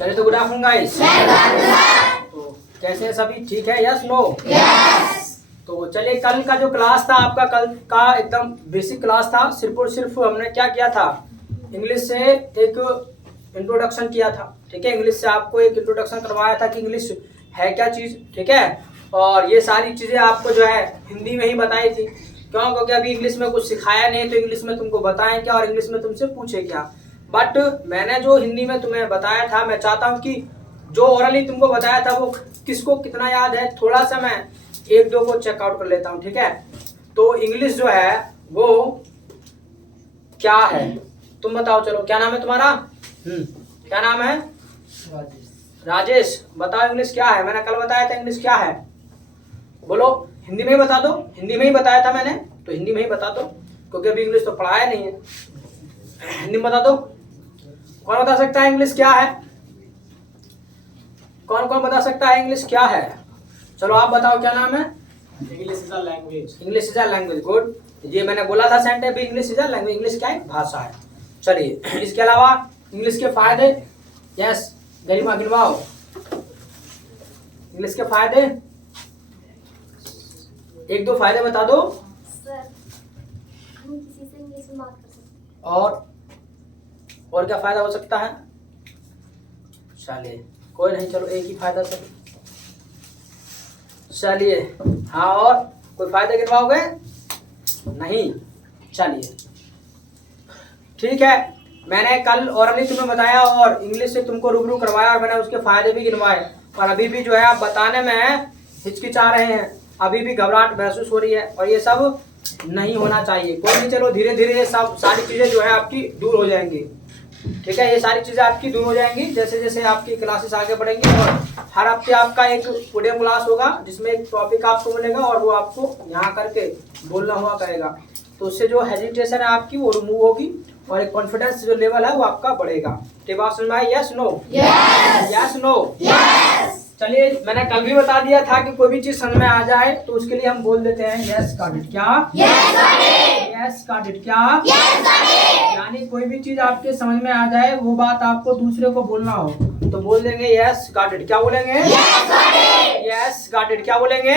चलिए तो good afternoon guys. तो कैसे हैं सभी, ठीक है? Yes no? तो चलिए, कल का जो क्लास था आपका, कल का एकदम बेसिक क्लास था। सिर्फ और सिर्फ हमने क्या किया था, इंग्लिश से एक इंट्रोडक्शन किया था। ठीक है, इंग्लिश से आपको एक इंट्रोडक्शन करवाया था कि इंग्लिश है क्या चीज़। ठीक है, और ये सारी चीज़ें आपको जो है हिंदी में ही बताई थी। क्यों? क्योंकि अभी इंग्लिश में कुछ सिखाया नहीं, तो इंग्लिश में तुमको बताएं क्या और इंग्लिश में तुमसे पूछे क्या। बट मैंने जो हिंदी में तुम्हें बताया था, मैं चाहता हूँ कि जो ओरली तुमको बताया था वो किसको कितना याद है, थोड़ा सा मैं एक दो को चेकआउट कर लेता हूँ। ठीक है, तो इंग्लिश जो है वो क्या है, तुम बताओ। चलो, क्या नाम है तुम्हारा? क्या नाम है? राजेश। बताओ इंग्लिश क्या है। मैंने कल बताया था इंग्लिश क्या है, बोलो। हिंदी में ही बता दो। हिंदी में ही बताया था मैंने, तो हिंदी में ही बता दो, क्योंकि अभी इंग्लिश तो पढ़ाया नहीं है। हिंदी में बता दो। कौन बता सकता है इंग्लिश क्या है? कौन कौन बता सकता है इंग्लिश क्या है? चलो आप बताओ, क्या नाम है? English is a language. English is a language. Good. ये मैंने बोला था सेंटेंस भी, English is a language. English क्या है? भाषा है। चलिए, इसके अलावा इंग्लिश के फायदे। यस, गरिमा गिनवाओ। इंग्लिश के फायदे एक दो फायदे बता दो। सर, हम किसी से इंग्लिश में बात कर सकते हैं। और क्या फायदा हो सकता है? चलिए, कोई नहीं, चलो एक ही फायदा सर। चलिए, हाँ, और कोई फायदे गिनवाओगे? नहीं। चलिए, ठीक है, मैंने कल ओरली तुम्हें बताया और इंग्लिश से तुमको रूबरू करवाया और मैंने उसके फायदे भी गिनवाए। और अभी भी जो है आप बताने में हिचकिचा रहे हैं, अभी भी घबराहट महसूस हो रही है, और ये सब नहीं होना चाहिए। कोई नहीं, चलो धीरे धीरे ये सब सारी चीज़ें जो है आपकी दूर हो जाएंगी। ठीक है, ये सारी चीज़ें आपकी दूर हो जाएंगी जैसे जैसे आपकी क्लासेस आगे बढ़ेंगी। और हर हफ्ते आपका एक ऑडियो क्लास होगा जिसमें एक टॉपिक आपको मिलेगा और वो आपको यहाँ करके बोलना हुआ करेगा। तो उससे जो हेजिटेशन है आपकी वो रिमूव होगी और एक कॉन्फिडेंस जो लेवल है वो आपका बढ़ेगा। ठीक बात सुन भाई? Yes no? Yes no? चलिए, मैंने कल भी बता दिया था कि कोई भी चीज समझ में आ जाए तो उसके लिए हम बोल देते हैं यस गॉट इट। क्या? Yes got it. क्या? यानी कोई भी चीज आपके समझ में आ जाए, वो बात आपको दूसरे को बोलना हो तो बोल देंगे यस गॉट इट। क्या बोलेंगे? Yes got it. क्या बोलेंगे?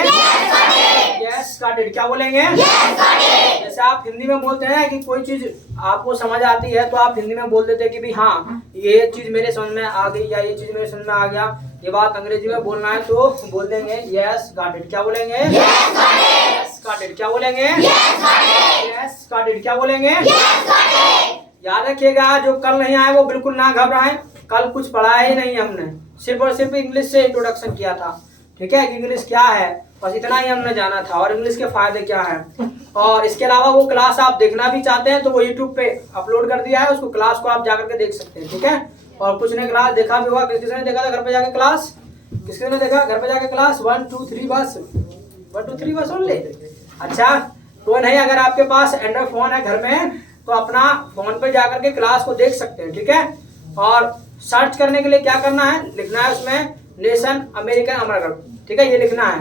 Yes got it. क्या बोलेंगे? जैसे आप हिंदी में बोलते हैं कि कोई चीज आपको समझ आती है तो आप हिंदी में बोल देते हैं कि भाई हाँ, ये चीज मेरे समझ में आ गई या ये चीज मेरे समझ में आ गया। ये बात अंग्रेजी में बोलना है तो बोल देंगे यस गॉट इट। क्या बोलेंगे? Yes got it. क्या बोलेंगे? Yes got it. क्या बोलेंगे? याद रखिएगा, जो कल नहीं आए वो बिल्कुल ना घबराएं। कल कुछ पढ़ाया ही नहीं हमने, सिर्फ और सिर्फ इंग्लिश से इंट्रोडक्शन किया था। ठीक है, कि इंग्लिश क्या है, बस इतना ही हमने जाना था, और इंग्लिश के फायदे क्या हैं। और इसके अलावा वो क्लास आप देखना भी चाहते हैं तो वो यूट्यूब पे अपलोड कर दिया है, उसको क्लास को आप जाकर के देख सकते हैं। ठीक है, और कुछ ने क्लास देखा भी होगा। किसने देखा था घर पे जाके क्लास? किसने देखा घर पे जाके क्लास? 1 2 3 बस 1 2 3 बस ओनली। अच्छा, तो नहीं, अगर आपके पास एंड्रॉइड फोन है घर में तो अपना फोन पे जाकर के क्लास को देख सकते हैं। ठीक है, और सर्च करने के लिए क्या करना है, लिखना है उसमें नेशन अमेरिकन अमरगढ़। ठीक है, ये लिखना है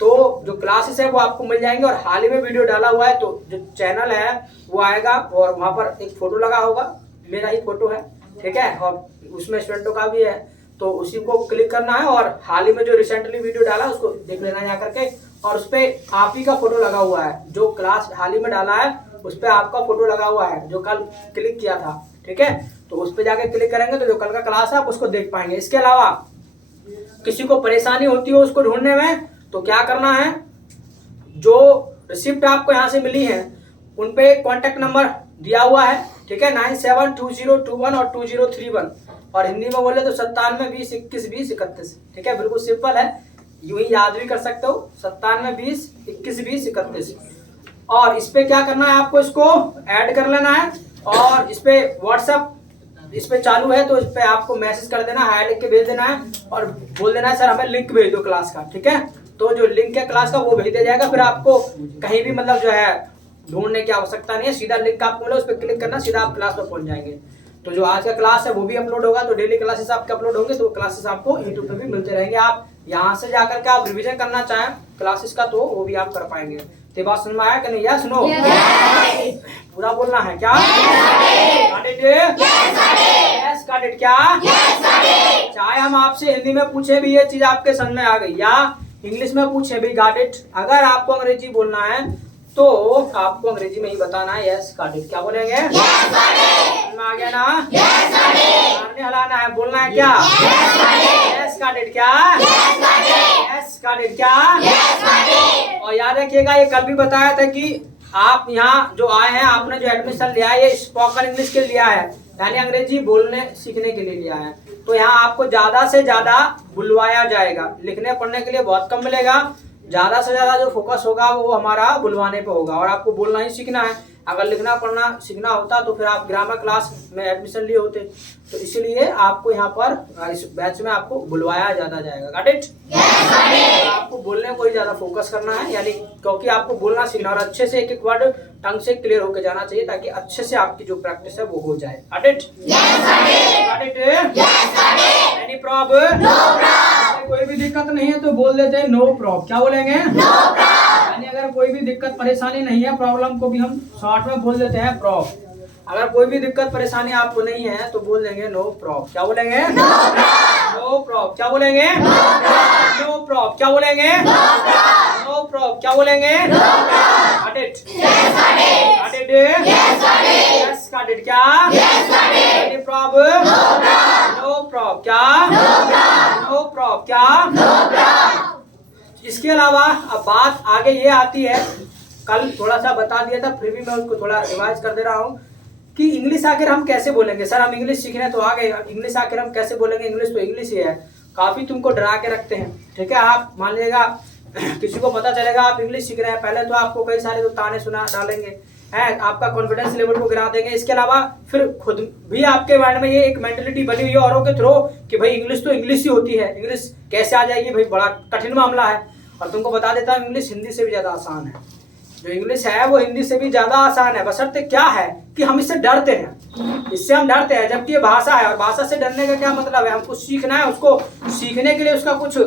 तो जो क्लासेस है वो आपको मिल जाएंगे। और हाल ही में वीडियो डाला हुआ है तो जो चैनल है वो आएगा और वहाँ पर एक फोटो लगा होगा, मेरा ही फोटो है। ठीक है, और उसमें स्टूडेंटों का भी है, तो उसी को क्लिक करना है और हाल ही में जो रिसेंटली वीडियो डाला उसको देख लेना जा करके। और उस पर आप ही का फोटो लगा हुआ है, जो क्लास हाल ही में डाला है उस पर आपका फोटो लगा हुआ है जो कल क्लिक किया था। ठीक है, तो उस पर जाके क्लिक करेंगे तो जो कल का क्लास है आप उसको देख पाएंगे। इसके अलावा किसी को परेशानी होती हो उसको ढूंढने में तो क्या करना है, जो रिसिप्ट आपको यहाँ से मिली है उन पे कॉन्टेक्ट नंबर दिया हुआ है। ठीक है, 972021 और 2031, और हिंदी में बोले तो 9720212031। ठीक है, बिल्कुल सिंपल है, यूं ही याद भी कर सकते हो, 9720212031। और इस पे क्या करना है, आपको इसको ऐड कर लेना है। और इस पे व्हाट्सएप इस पे चालू है तो इस पे आपको मैसेज कर देना, हाय लिख के भेज देना है और बोल देना है सर हमें लिंक भेज दो क्लास का। ठीक है, तो जो लिंक है क्लास का वो भेज दिया जाएगा। फिर आपको कहीं भी मतलब जो है ढूंढने की आवश्यकता नहीं है, सीधा लिंक आपको मिला उस पर क्लिक करना, सीधा आप क्लास पर पहुंच जाएंगे। तो जो आज का क्लास है वो भी अपलोड होगा, तो डेली क्लासेस आपके अपलोड होंगे, तो क्लासेस आपको यूट्यूब पे भी मिलते रहेंगे। आप यहाँ से जाकर के आप रिवीजन करना चाहें क्लासेस का तो वो भी आप कर पाएंगे। तो बात समझ में आया कि नहीं? Yes no? पूरा बोलना है। क्या? Yes got it. क्या? चाहे हम आपसे हिंदी में पूछे भी ये चीज आपके समझ में आ गई या इंग्लिश में पूछे भी गॉट इट, अगर आपको अंग्रेजी बोलना है तो आपको अंग्रेजी में ही बताना है यस गॉट इट। क्या बोलेंगे? Yes got it. आ गया ना? Yes got it. मारने हलाना है, बोलना है क्या? Yes got it. क्या? Yes got it. क्या? और याद रखिएगा ये कल भी बताया था कि आप यहाँ जो आए हैं, आपने जो एडमिशन लिया है ये स्पोकन इंग्लिश के लिए लिया है, यानी अंग्रेजी बोलने सीखने के लिए लिया है। तो यहाँ आपको ज्यादा से ज्यादा बुलवाया जाएगा, लिखने पढ़ने के लिए बहुत कम मिलेगा। ज्यादा से ज्यादा जो फोकस होगा वो हमारा बुलवाने पे होगा और आपको बोलना ही सीखना है। अगर लिखना पढ़ना सीखना होता तो फिर आप ग्रामर क्लास में एडमिशन लिए होते। तो इसीलिए आपको यहाँ पर इस बैच में आपको बुलवाया ज्यादा जाएगा। Got it? आपको बोलने को ही ज्यादा फोकस करना है, यानी क्योंकि आपको बोलना सीखना और अच्छे से एक एक वर्ड टंग से क्लियर होकर जाना चाहिए ताकि अच्छे से आपकी जो प्रैक्टिस है वो हो जाए। Got it? Any problem? कोई भी दिक्कत नहीं है तो बोल देते हैं नो प्रॉब्लम। क्या बोलेंगे? यानी अगर कोई भी दिक्कत परेशानी नहीं है, प्रॉब्लम को भी हम शॉर्ट में बोल देते हैं प्रॉब्लम। अगर कोई भी दिक्कत परेशानी आपको नहीं है तो बोल देंगे नो प्रॉब्लम। क्या बोलेंगे? No problem. क्या बोलेंगे? No problem. क्या बोलेंगे? No problem. क्या बोलेंगे? Got it? Got it? Yes got it. क्या? Any problem? No problem. क्या? No problem. क्या? इसके अलावा अब बात आगे ये आती है, कल थोड़ा सा बता दिया था फिर भी मैं उसको थोड़ा रिवाइज कर दे रहा हूँ कि इंग्लिश आखिर हम कैसे बोलेंगे। सर हम इंग्लिश सीखने तो आ गए, इंग्लिश आखिर हम कैसे बोलेंगे? इंग्लिश तो इंग्लिश ही है। काफी तुमको डरा के रखते हैं, ठीक है। आप मान लीजिएगा किसी को पता चलेगा आप इंग्लिश सीख रहे हैं, पहले तो आपको कई सारे तो ताने सुना डालेंगे हैं, आपका कॉन्फिडेंस लेवल को गिरा देंगे। इसके अलावा फिर खुद भी आपके माइंड में ये एक मेंटलिटी बनी हुई है औरों के थ्रू कि भाई इंग्लिश तो इंग्लिश ही होती है, इंग्लिश कैसे आ जाएगी भाई, बड़ा कठिन मामला है। और तुमको बता देता हूँ इंग्लिश हिंदी से भी ज्यादा आसान है। जो इंग्लिश है वो हिंदी से भी ज्यादा आसान है, बशर्ते क्या है कि हम इससे डरते हैं, इससे हम डरते हैं। जबकि ये भाषा है और भाषा से डरने का क्या मतलब है? हमको सीखना है, उसको सीखने के लिए उसका कुछ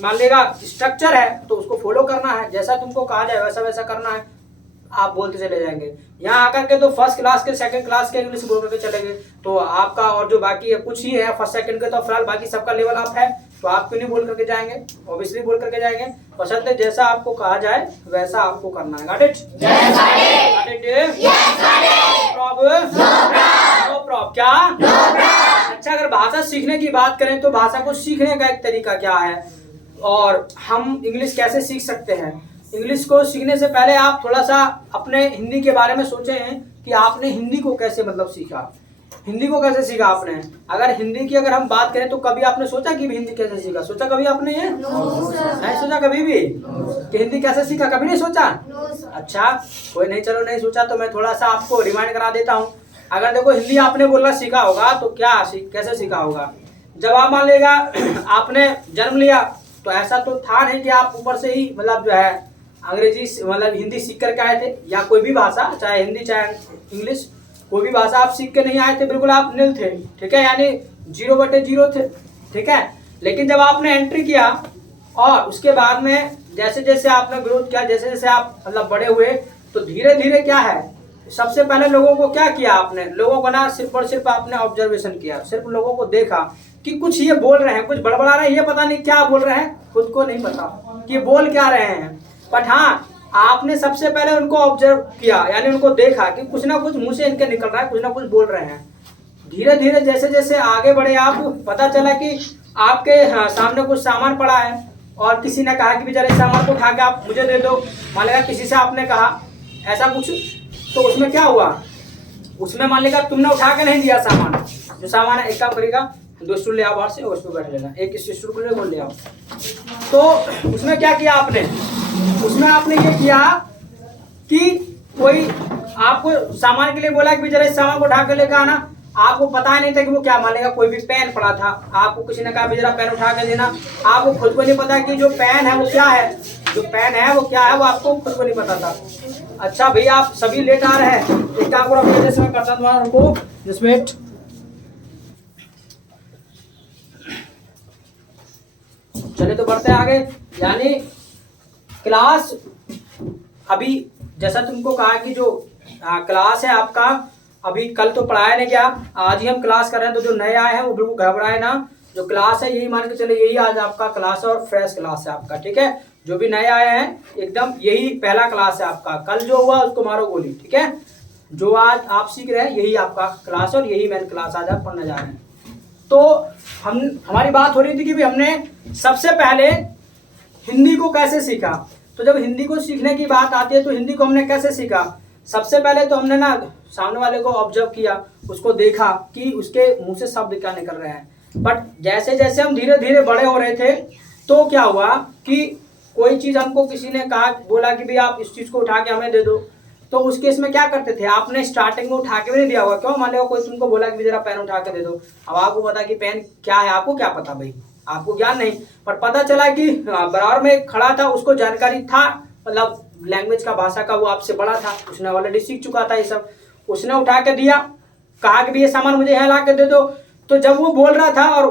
मान लेगा स्ट्रक्चर है तो उसको फॉलो करना है, जैसा तुमको कहा जाए वैसा वैसा करना है, आप बोलते चले जाएंगे। यहाँ आकर के तो फर्स्ट क्लास के सेकंड क्लास के इंग्लिश बोल करके चलेंगे तो आपका और जो बाकी है कुछ ही है फर्स्ट सेकंड के, तो फिलहाल बाकी सबका लेवल अप है तो आप क्यों नहीं बोल करके जाएंगे? ऑब्वियसली बोल करके जाएंगे, बशर्ते जैसा आपको कहा जाए वैसा आपको करना है। Got it? Got it? Problem? No problem. क्या? अच्छा, अगर भाषा सीखने की बात करें तो भाषा को सीखने का एक तरीका क्या है और हम इंग्लिश कैसे सीख सकते हैं? इंग्लिश को सीखने से पहले आप थोड़ा सा अपने हिंदी के बारे में सोचे हैं कि आपने हिंदी को कैसे मतलब सीखा, हिंदी को कैसे सीखा आपने। अगर हिंदी की अगर हम बात करें तो कभी आपने सोचा कि हिंदी कैसे सीखा? सोचा कभी आपने ये? नहीं सोचा कभी भी कि हिंदी कैसे सीखा? कभी नहीं सोचा? अच्छा कोई नहीं, चलो नहीं सोचा तो मैं थोड़ा सा आपको रिमाइंड करा देता हूँ। अगर देखो हिंदी आपने बोलना सीखा होगा तो क्या कैसे सीखा होगा? जब आप मान लेगा आपने जन्म लिया तो ऐसा तो था नहीं कि आप ऊपर से ही मतलब जो है अंग्रेजी मतलब हिंदी सीख करके आए थे, या कोई भी भाषा चाहे हिंदी चाहे इंग्लिश कोई भी भाषा आप सीख के नहीं आए थे, बिल्कुल आप नील थे, ठीक है, यानी 0/0 थे, ठीक है। लेकिन जब आपने एंट्री किया और उसके बाद में जैसे जैसे आपने ग्रोथ किया, जैसे जैसे आप मतलब बड़े हुए तो धीरे धीरे क्या है, सबसे पहले लोगों को क्या किया आपने? लोगों को ना सिर्फ और सिर्फ आपने ऑब्जर्वेशन किया, सिर्फ लोगों को देखा कि कुछ ये बोल रहे हैं, कुछ बड़बड़ा रहे हैं, ये पता नहीं क्या बोल रहे हैं, खुद को नहीं पता कि बोल क्या रहे हैं। बट हाँ आपने सबसे पहले उनको ऑब्जर्व किया, यानी उनको देखा कि कुछ ना कुछ मुंह से इनके निकल रहा है, कुछ ना कुछ बोल रहे हैं। धीरे धीरे जैसे जैसे आगे बढ़े आप, पता चला कि आपके सामने कुछ सामान पड़ा है और किसी ने कहा कि बेचारे इस सामान को उठा के आप मुझे दे दो, मान लेगा किसी से आपने कहा ऐसा कुछ, तो उसमें क्या हुआ, उसमें मान लेगा तुमने उठा के नहीं दिया सामान, जो सामान है एक काम करेगा 2 स्टूल ले आओ बाहर से और उस पर बैठ लेना, एक स्टूल को ले आओ। तो उसमें क्या किया आपने? उसमें आपने ये किया कि कोई आपको सामान के लिए बोला कि जरा इस सामान को उठा के लेकर आना, आपको पता ही नहीं था कि वो क्या, मान लेगा कोई भी पेन पड़ा था, आपको किसी ने कहा भी जरा पेन उठा के देना, आपको खुद को नहीं पता कि जो पेन है वो क्या है, जो पेन है वो क्या है, वो आपको खुद को नहीं पता था। अच्छा भैया आप सभी लेट आ रहे हैं, एक काम करो अपने जैसे मैं करता हूँ उनको जिसमें चले तो बढ़ते आगे। यानी क्लास अभी जैसा तुमको कहा कि जो क्लास है आपका अभी कल तो पढ़ाया नहीं गया, आज ही हम क्लास कर रहे हैं, तो जो नए आए हैं वो बिल्कुल घबराए ना, जो जो क्लास है यही मान के चले, यही आज आपका क्लास है और फ्रेश क्लास है आपका, ठीक है। जो भी नए आए हैं एकदम यही पहला क्लास है आपका। कल जो हुआ उसको मारो गोली, ठीक है। जो आज आप सीख रहे हैं यही आपका क्लास है और यही मेन क्लास आज आप पढ़ने जा रहे हैं। तो हमारी बात हो रही थी कि भी हमने सबसे पहले हिंदी को कैसे सीखा। तो जब हिंदी को सीखने की बात आती है तो हिंदी को हमने कैसे सीखा। सबसे पहले तो हमने ना सामने वाले को ऑब्जर्व किया, उसको देखा कि उसके मुंह से शब्द क्या निकल रहे हैं। बट जैसे जैसे हम धीरे धीरे बड़े हो रहे थे तो क्या हुआ कि कोई चीज़ हमको किसी ने कहा, बोला कि भाई आप इस चीज़ को उठा के हमें दे दो, तो उस केस में क्या करते थे, आपने स्टार्टिंग में उठा के भी नहीं दिया होगा। क्यों, मान लो कोई तुमको बोला कि जरा पेन उठा के दे दो, अब आपको पता कि पेन क्या है, आपको क्या पता भाई, आपको ज्ञान नहीं। पर पता चला कि बराबर में खड़ा था, उसको जानकारी था, मतलब लैंग्वेज का, भाषा का, वो आपसे बड़ा था, उसने ऑलरेडी सीख चुका था ये सब। उसने उठा के दिया, कहा कि ये सामान मुझे यहाँ ला के दे दो। तो जब वो बोल रहा था और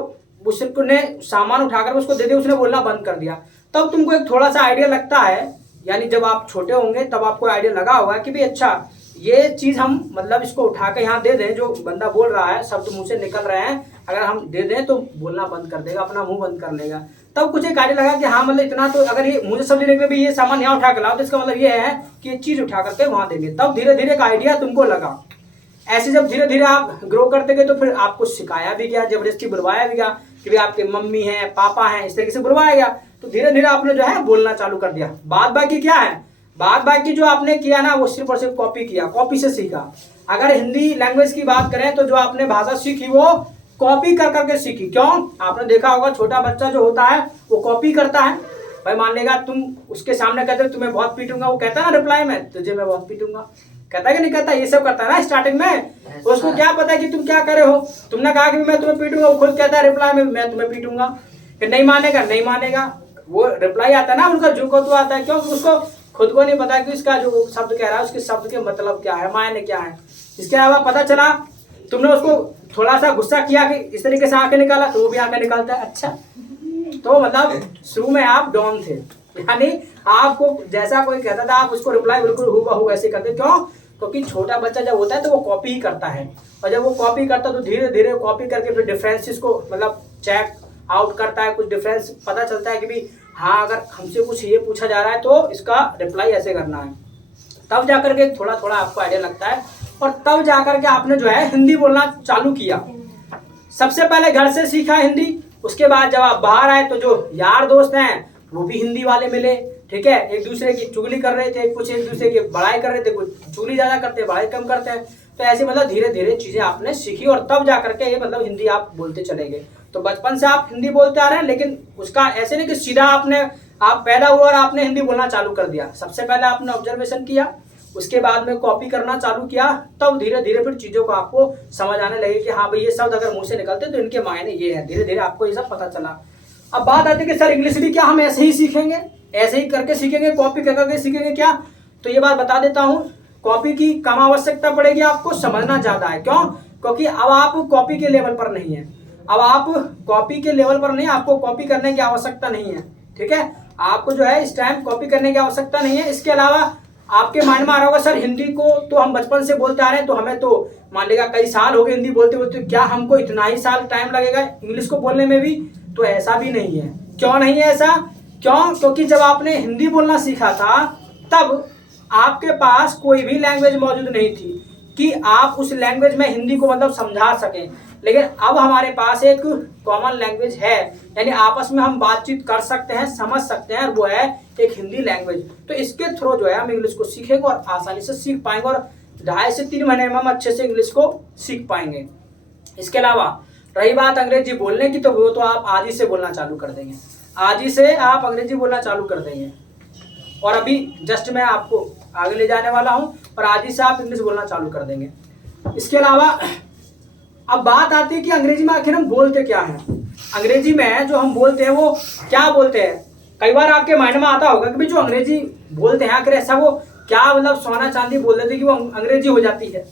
उसने सामान उठाकर उसको दे दिया, उसने बोलना बंद कर दिया, तब तुमको एक थोड़ा सा आइडिया लगता है। यानी जब आप छोटे होंगे तब आपको आइडिया लगा होगा कि भाई अच्छा ये चीज़ हम मतलब इसको उठा के यहाँ दे दें, जो बंदा बोल रहा है शब्द मुंह से निकल रहे हैं, अगर हम दे दें तो बोलना बंद कर देगा, अपना मुंह बंद कर लेगा। तब कुछ एक आइडिया लगा कि हाँ मतलब इतना तो, अगर ये मुझे शब्द निकले भी ये सामान यहाँ उठा कर लाओ तो इसका मतलब ये है कि ये चीज़ उठा करके वहाँ देंगे। तब धीरे धीरे एक आइडिया तुमको लगा। ऐसे जब धीरे धीरे आप ग्रो करते गए तो फिर आपको सिखाया भी गया, जबरदस्ती बुलवाया भी गया कि भाई आपके मम्मी हैं, पापा हैं, इस तरीके से बुलवाया गया। तो धीरे धीरे आपने जो है बोलना चालू कर दिया। बाद बाकी क्या है, बाद बाकी जो आपने किया ना वो सिर्फ और सिर्फ कॉपी किया, कॉपी से सीखा। अगर हिंदी लैंग्वेज की बात करें तो जो आपने भाषा सीखी वो कॉपी कर करके सीखी। क्यों, आपने देखा होगा छोटा बच्चा जो होता है वो कॉपी करता है। भाई मान लेगा तुम उसके सामने कहते हो तुम्हें बहुत पीटूंगा, वो कहता है ना रिप्लाई में तुझे मैं बहुत पीटूंगा, कहता है कि नहीं कहता, ये सब करता है ना स्टार्टिंग में। उसको क्या पता है कि तुम क्या करे हो, तुमने कहा कि मैं तुम्हें पीटूंगा, वो खुद कहता है रिप्लाई में मैं तुम्हें पीटूंगा। फिर नहीं मानेगा, नहीं मानेगा, वो रिप्लाई आता है ना उनका झुको तो आता है, क्योंकि उसको खुद को नहीं पता कि इसका जो शब्द कह रहा है उसके शब्द के मतलब क्या है, मायने क्या है। इसके अलावा पता चला तुमने उसको थोड़ा सा गुस्सा किया कि इस तरीके से आंखें निकाला तो वो भी आंखें निकालता है। अच्छा, तो मतलब शुरू में आप डॉन थे, यानी आपको जैसा कोई कहता था आप उसको रिप्लाई बिल्कुल हूबहू ऐसे करते। क्यों, क्योंकि छोटा बच्चा जब होता है तो वो कॉपी ही करता है, और जब वो कॉपी करता है तो धीरे धीरे कॉपी करके फिर डिफरेंसेस को मतलब चेक आउट करता है, कुछ डिफरेंस पता चलता है कि भी हाँ अगर हमसे कुछ ये पूछा जा रहा है तो इसका रिप्लाई ऐसे करना है। तब जाकर के थोड़ा थोड़ा आपको आइडिया लगता है, और तब जाकर के आपने जो है हिंदी बोलना चालू किया। सबसे पहले घर से सीखा हिंदी, उसके बाद जब आप बाहर आए तो जो यार दोस्त हैं वो भी हिंदी वाले मिले, ठीक है। एक दूसरे की चुगली कर रहे थे, कुछ एक दूसरे की बड़ाई कर रहे थे, कुछ चुगली ज़्यादा करते हैं बड़ाई कम करते हैं। तो ऐसे मतलब धीरे धीरे चीज़ें आपने सीखी और तब जाकर के ये मतलब हिंदी आप बोलते चले गए। तो बचपन से आप हिंदी बोलते आ रहे हैं, लेकिन उसका ऐसे नहीं कि सीधा आप पैदा हुआ और आपने हिंदी बोलना चालू कर दिया। सबसे पहले आपने ऑब्जर्वेशन किया, उसके बाद में कॉपी करना चालू किया, तब धीरे धीरे फिर चीज़ों को आपको समझ आने लगे कि हाँ भाई ये शब्द अगर मुंह से निकलते तो इनके मायने ये है। धीरे धीरे आपको ये सब पता चला। अब बात आती है कि सर इंग्लिश भी क्या हम ऐसे ही सीखेंगे, ऐसे ही करके सीखेंगे, कॉपी कर करके सीखेंगे क्या? तो ये बात बता देता हूँ, कॉपी की कम आवश्यकता पड़ेगी, आपको समझना ज़्यादा है। क्यों? क्योंकि अब आप कॉपी के लेवल पर नहीं है, अब आप कॉपी के लेवल पर नहीं, आपको कॉपी करने की आवश्यकता नहीं है, ठीक है। आपको जो है इस टाइम कॉपी करने की आवश्यकता नहीं है। इसके अलावा आपके माइंड में आ रहा होगा सर हिंदी को तो हम बचपन से बोलते आ रहे हैं, तो हमें तो मान लेगा कई साल हो गए हिंदी बोलते बोलते, क्या हमको इतना ही साल टाइम लगेगा इंग्लिश को बोलने में भी? तो ऐसा भी नहीं है। क्यों नहीं है ऐसा? क्यों? क्योंकि जब आपने हिंदी बोलना सीखा था तब आपके पास कोई भी लैंग्वेज मौजूद नहीं थी कि आप उस लैंग्वेज में हिंदी को मतलब समझा सकें। लेकिन अब हमारे पास एक कॉमन लैंग्वेज है, यानी आपस में हम बातचीत कर सकते हैं, समझ सकते हैं, वो है एक हिंदी लैंग्वेज। तो इसके थ्रू जो है हम इंग्लिश को सीखेंगे और आसानी से सीख पाएंगे, और 2.5 से 3 महीने में हम अच्छे से इंग्लिश को सीख पाएंगे। इसके अलावा रही बात अंग्रेजी बोलने की, तो वो तो आप आज ही से बोलना चालू कर देंगे, आज ही से आप अंग्रेजी बोलना चालू कर देंगे। और अभी जस्ट मैं आपको आगे ले जाने वाला हूँ और आज ही से आप इंग्लिश बोलना चालू कर देंगे। इसके अलावा अब बात आती है कि अंग्रेजी में आखिर हम बोलते क्या हैं। अंग्रेजी में जो हम बोलते हैं वो क्या बोलते हैं? कई बार आपके माइंड में आता होगा कि भाई जो अंग्रेजी बोलते हैं आखिर ऐसा वो क्या मतलब सोना चांदी बोल देते कि वो अंग्रेजी हो जाती है।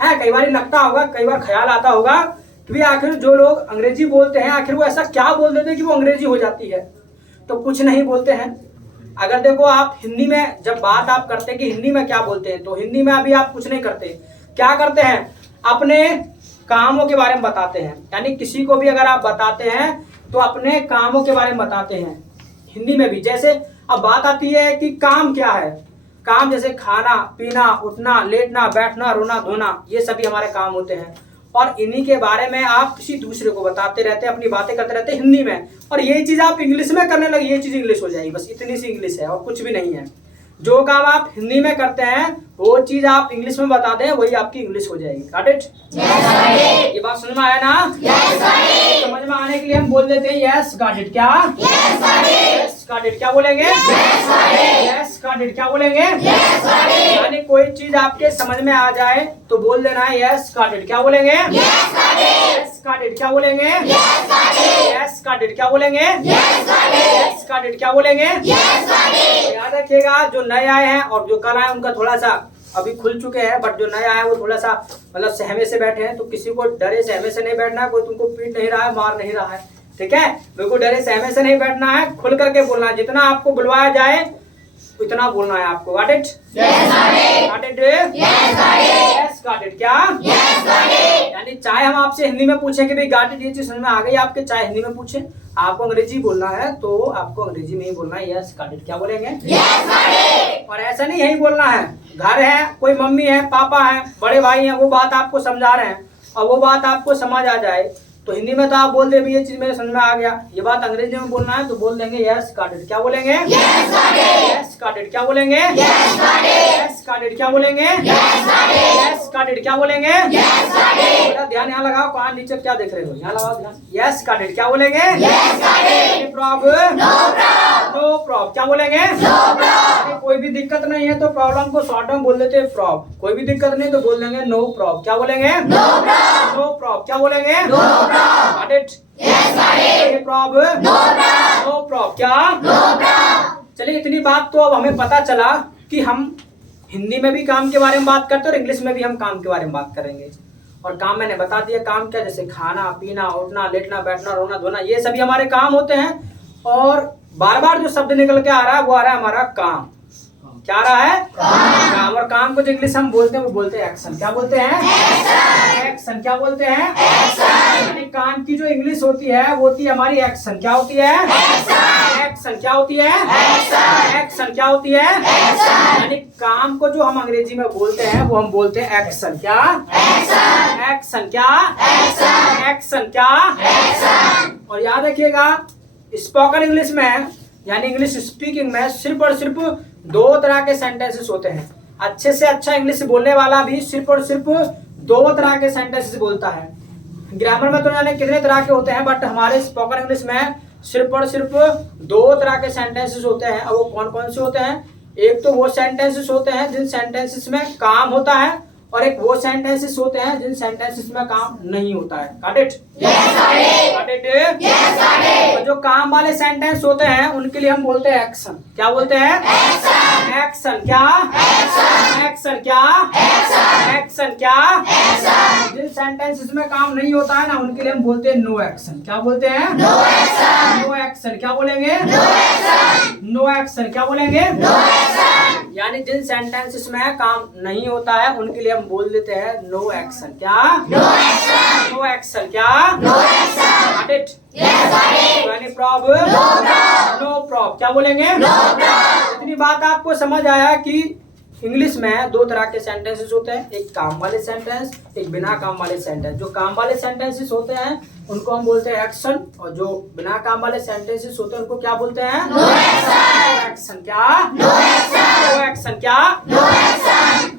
कई बार लगता होगा, कई बार ख्याल आता होगा कि भाई आखिर जो लोग अंग्रेजी बोलते हैं आखिर वो ऐसा क्या बोल देते कि वो अंग्रेजी हो जाती है। तो कुछ नहीं बोलते हैं। अगर देखो आप हिंदी में जब बात आप करते हैं कि हिंदी में क्या बोलते हैं, तो हिंदी में अभी आप कुछ नहीं करते। क्या करते हैं? अपने कामों के बारे में बताते हैं। यानी किसी को भी अगर आप बताते हैं तो अपने कामों के बारे में बताते हैं हिंदी में भी। जैसे अब बात आती है कि काम क्या है। काम जैसे खाना पीना, उठना, लेटना, बैठना, रोना धोना, ये सभी हमारे काम होते हैं। और इन्हीं के बारे में आप किसी दूसरे को बताते रहते हैं, अपनी बातें करते रहते हैं हिंदी में। और ये चीज़ आप इंग्लिश में करने लगे, ये चीज़ इंग्लिश हो जाएगी। बस इतनी सी इंग्लिश है और कुछ भी नहीं है। जो काम आप हिंदी में करते हैं वो चीज़ आप इंग्लिश में बता दें, वही आपकी इंग्लिश हो जाएगी। Got it? ये बात समझ में आया ना? समझ में आने के लिए हम बोल देते हैं यस गॉट इट। क्या? Yes got it. क्या बोलेंगे? Yes got it. क्या बोलेंगे? यानी कोई चीज आपके समझ में आ जाए तो बोल देना है यस गॉट इट। क्या बोलेंगे? Yes got it. क्या बोलेंगे? Yes got it. क्या बोलेंगे? Yes got it. क्या बोलेंगे? याद रखिएगा, जो नए आए हैं और जो कल आए उनका थोड़ा सा अभी खुल चुके हैं, बट जो नए आए वो थोड़ा सा मतलब सहमे से बैठे हैं। तो किसी को डरे सहमे से नहीं बैठना है। कोई तुमको पीट नहीं रहा है, मार नहीं रहा है, ठीक है? बिल्कुल डरे सहमे से नहीं बैठना है, खुल करके बोलना है। जितना आपको बुलवाया जाए इतना बोलना है आपको। Got it? Got it? Yes got it. क्या? यानी चाहे हम आपसे हिंदी में पूछें कि भाई गॉट इट ये चीज समझ में आ गई आपके, चाहे हिंदी में पूछें, आपको अंग्रेजी बोलना है तो आपको अंग्रेजी में ही बोलना है यस गॉट इट। क्या बोलेंगे? और ऐसा नहीं यही बोलना है। घर है, कोई मम्मी है, पापा है, बड़े भाई हैं, वो बात आपको समझा रहे हैं और वो बात आपको समझ आ जाए तो हिंदी में तो आप बोल दे भी ये चीज मेरे समझ में आ गया। ये बात अंग्रेजी में बोलना है तो बोल देंगे यस गॉट इट। क्या बोलेंगे? Yes got it. क्या बोलेंगे? Yes got it. क्या बोलेंगे? Yes got it. क्या बोलेंगे? बेटा ध्यान यहाँ लगाओ, कान नीचे क्या देख रहे हो, यहाँ लगाओ ध्यान। Yes got it. क्या बोलेंगे? Problem no problem. क्या बोलेंगे? कोई भी दिक्कत नहीं है तो प्रॉब्लम को शॉर्ट में बोल देते हैं प्रॉब्लम। कोई भी दिक्कत नहीं तो बोल देंगे नो प्रॉब्लम। क्या बोलेंगे? No problem. क्या बोलेंगे? Got it? Problem no problem. क्या? चलिए इतनी बात तो अब हमें पता चला कि हम हिंदी में भी काम के बारे में बात करते हैं और इंग्लिश में भी हम काम के बारे में बात करेंगे। और काम मैंने बता दिया काम क्या, जैसे खाना पीना, उठना, लेटना, बैठना, रोना धोना, ये सभी हमारे काम होते हैं। और बार बार जो शब्द निकल के आ रहा है वो आ रहा है हमारा काम। क्या आ रहा है? काम। और काम को जो इंग्लिश हम बोलते हैं वो बोलते हैं एक्शन। क्या बोलते हैं? एक्शन। क्या बोलते हैं? यानी काम की जो इंग्लिश होती है वो होती है हमारी एक्शन। क्या होती है? एक्शन। क्या होती है? एक्शन। क्या होती है? यानी काम को जो हम अंग्रेजी में बोलते हैं वो हम बोलते हैं एक्शन। क्या? एक्शन। क्या? एक्शन। क्या? और याद रखिएगा, स्पोकन इंग्लिश में यानी इंग्लिश स्पीकिंग में सिर्फ और सिर्फ दो तरह के सेंटेंसेस होते हैं। अच्छे से अच्छा इंग्लिश बोलने वाला भी सिर्फ और सिर्फ दो तरह के सेंटेंसेस बोलता है। ग्रामर में तो जाने कितने तरह के होते हैं, बट हमारे स्पोकन इंग्लिश में सिर्फ और सिर्फ दो तरह के सेंटेंसेस होते हैं। और वो कौन कौन से होते हैं? एक तो वो सेंटेंसेस होते हैं जिन सेंटेंसेस में काम होता है, और एक वो सेंटेंसेस होते हैं जिन सेंटेंसेस में काम नहीं होता है। Got it? Got it? और जो काम वाले सेंटेंस होते हैं उनके लिए हम बोलते हैं एक्शन। क्या बोलते हैं? एक्शन। क्या? एक्शन। क्या? एक्शन। क्या? जिन सेंटेंसेस में काम नहीं होता है ना उनके लिए हम बोलते हैं नो एक्शन। क्या बोलते हैं? No action. क्या बोलेंगे? No action. क्या बोलेंगे? यानी जिन सेंटेंसेस में काम नहीं होता है उनके लिए हम बोल देते हैं नो एक्शन। क्या? No action. क्या? Got it? यानी प्रॉब्लम नो प्रॉब्लम। क्या बोलेंगे? इतनी बात आपको समझ आया कि इंग्लिश में दो तरह के सेंटेंसेस होते हैं, एक काम वाले सेंटेंस, एक बिना काम वाले सेंटेंस। जो काम वाले सेंटेंसेस होते हैं उनको हम बोलते हैं एक्शन, और जो बिना काम वाले सेंटेंसेस होते हैं उनको क्या बोलते हैं? No action. क्या? No action. क्या?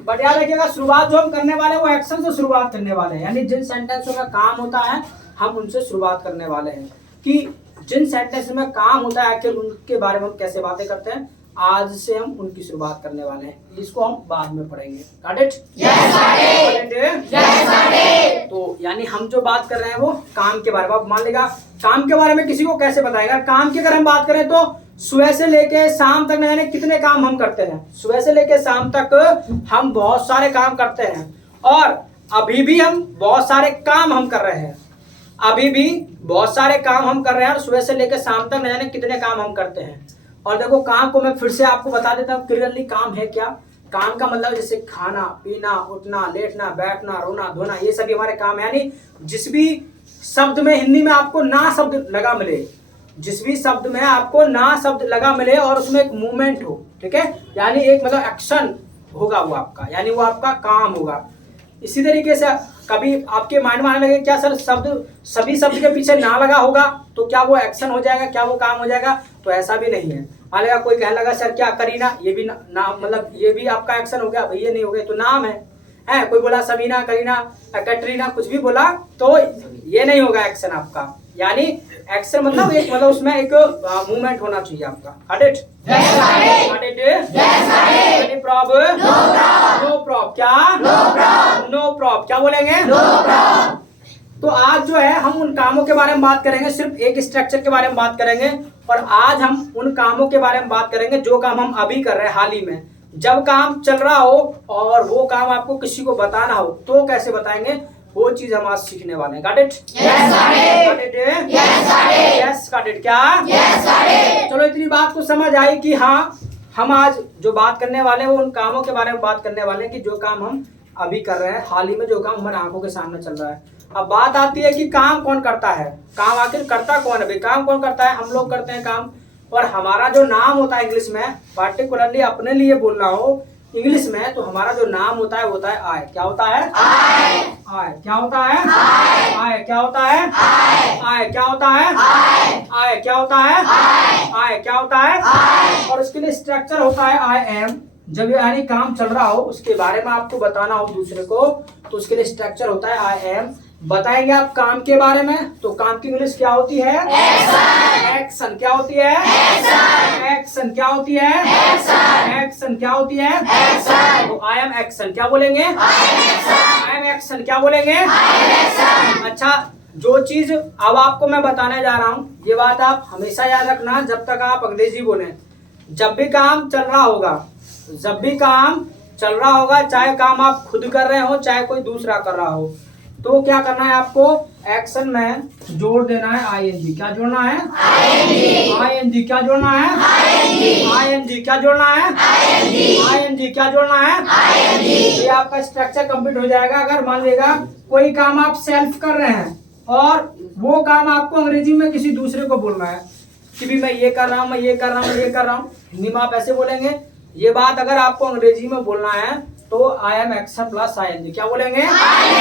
बट याद रखिएगा, शुरुआत जो हम करने वाले हैं वो एक्शन से शुरुआत करने वाले हैं। यानी जिन सेंटेंसों का काम होता है हम उनसे शुरुआत करने वाले हैं। कि जिन सेंटेंस में काम होता है आखिर उनके बारे में हम कैसे बातें करते हैं, आज से हम उनकी शुरुआत करने वाले हैं। इसको हम बाद में पढ़ेंगे। Got it? तो यानी हम जो बात कर रहे हैं वो काम के बारे में। अब मान लेगा काम के बारे में किसी को कैसे बताएगा? काम की अगर हम बात करें तो सुबह से लेके शाम तक यानी कितने काम हम करते हैं। सुबह से लेके शाम तक हम बहुत सारे काम करते हैं, और अभी भी हम बहुत सारे काम हम कर रहे हैं। अभी भी बहुत सारे काम हम कर रहे हैं और सुबह से लेकर शाम तक न जाने कितने काम हम करते हैं। और देखो काम को मैं फिर से आपको बता देता हूँ क्लियरली, काम है क्या? काम का मतलब जैसे खाना पीना, उठना, लेटना, बैठना, रोना धोना, ये सभी हमारे काम है। यानी जिस भी शब्द में हिंदी में आपको ना शब्द लगा मिले, जिस भी शब्द में आपको ना शब्द लगा मिले और उसमें एक मूवमेंट हो, ठीक है, यानी एक मतलब एक्शन होगा वो आपका, यानी वो आपका काम होगा। इसी तरीके से कभी आपके माइंड में आने लगे क्या सर शब्द सभी शब्द के पीछे ना लगा होगा तो क्या वो एक्शन हो जाएगा, क्या वो काम हो जाएगा? तो ऐसा भी नहीं है। मान लगा कोई कहने लगा सर क्या करीना, ये भी नाम मतलब ये भी आपका एक्शन हो गया, भाई ये नहीं हो गया तो नाम है। कोई बोला सबीना, करीना, कैटरीना, कुछ भी बोला तो ये नहीं होगा एक्शन आपका। यानी एक्शन मतलब एक मतलब उसमें एक मूवमेंट होना चाहिए आपका। Got it? Got it? Any problem? No problem। क्या? No problem। क्या बोलेंगे? तो आज जो है हम उन कामों के बारे में बात करेंगे, सिर्फ एक स्ट्रक्चर के बारे में बात करेंगे। और आज हम उन कामों के बारे में बात करेंगे जो काम हम अभी कर रहे हैं हाल ही में। जब काम चल रहा हो और वो काम आपको किसी को बताना हो तो कैसे बताएंगे, वो चीज हम आज सीखने वाले हैं। Got it? Got it? Yes, got it। क्या? चलो इतनी बात तो समझ आई कि हाँ हम आज जो बात करने वाले हैं वो उन कामों के बारे में बात करने वाले हैं कि जो काम हम अभी कर रहे हैं हाल ही में, जो काम हमारे आंखों के सामने चल रहा है। अब बात आती है कि काम कौन करता है, काम आखिर करता कौन है? भाई काम कौन करता है? हम लोग करते हैं काम। और हमारा जो नाम होता है इंग्लिश में, पार्टिकुलरली अपने लिए बोलना हो इंग्लिश में, तो हमारा जो नाम होता है वो होता है आई। क्या होता है? आई। क्या होता है? आई। क्या होता है? आई। क्या होता है? आई। क्या होता है? आई। क्या होता है? और उसके लिए स्ट्रक्चर होता है आई एम। जब यानी काम चल रहा हो उसके बारे में आपको बताना हो दूसरे को तो उसके लिए स्ट्रक्चर होता है आई एम। बताएंगे आप काम के बारे में तो काम की इंग्लिश क्या होती है? एक्शन। क्या होती है? एक्शन। क्या होती है? एक्शन। क्या होती है? तो आई एम एक्शन। क्या बोलेंगे? I am action. क्या बोलेंगे? अच्छा, जो चीज अब आपको मैं बताने जा रहा हूँ ये बात आप हमेशा याद रखना जब तक आप अंग्रेजी बोले। जब भी काम चल रहा होगा, जब भी काम चल रहा होगा, चाहे काम आप खुद कर रहे हो चाहे कोई दूसरा कर रहा हो, तो क्या करना है आपको? एक्शन में जोड़ देना है आईएनजी। क्या जोड़ना है? आईएनजी। क्या जोड़ना है? आईएनजी। क्या जोड़ना है? आईएनजी। क्या जोड़ना है? ये आपका स्ट्रक्चर कंप्लीट हो जाएगा। अगर मान लीजिएगा कोई काम आप सेल्फ कर रहे हैं और वो काम आपको अंग्रेजी में किसी दूसरे को बोलना है कि भी मैं ये कर रहा हूँ, मैं ये कर रहा हूँ, मैं ये कर रहा हूँ, हिंदी में आप ऐसे बोलेंगे। ये बात अगर आपको अंग्रेजी में बोलना है तो I am action plus ING. क्या बोलेंगे? I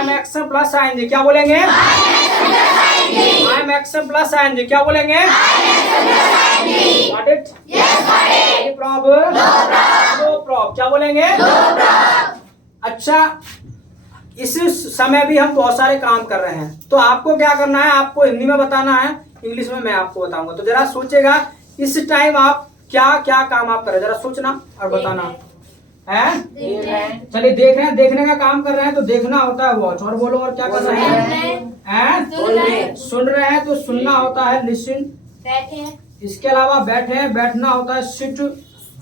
am action plus ING. क्या बोलेंगे? I am action plus ING. क्या बोलेंगे? Got it? Any problem? No problem। क्या बोलेंगे? अच्छा, इस समय भी हम बहुत सारे काम कर रहे हैं तो आपको क्या करना है? आपको हिंदी में बताना है, इंग्लिश में मैं आपको बताऊंगा। तो जरा सोचेगा इस टाइम आप क्या क्या काम आप कर रहे हैं, जरा सोचना और बताना है। चलिए देख रहे हैं, देखने का काम कर रहे हैं तो देखना होता है वॉच। और बोलो और क्या कर रहे हैं? सुन रहे हैं तो सुनना होता है लिसन। इसके अलावा बैठे हैं, बैठना होता है सिट।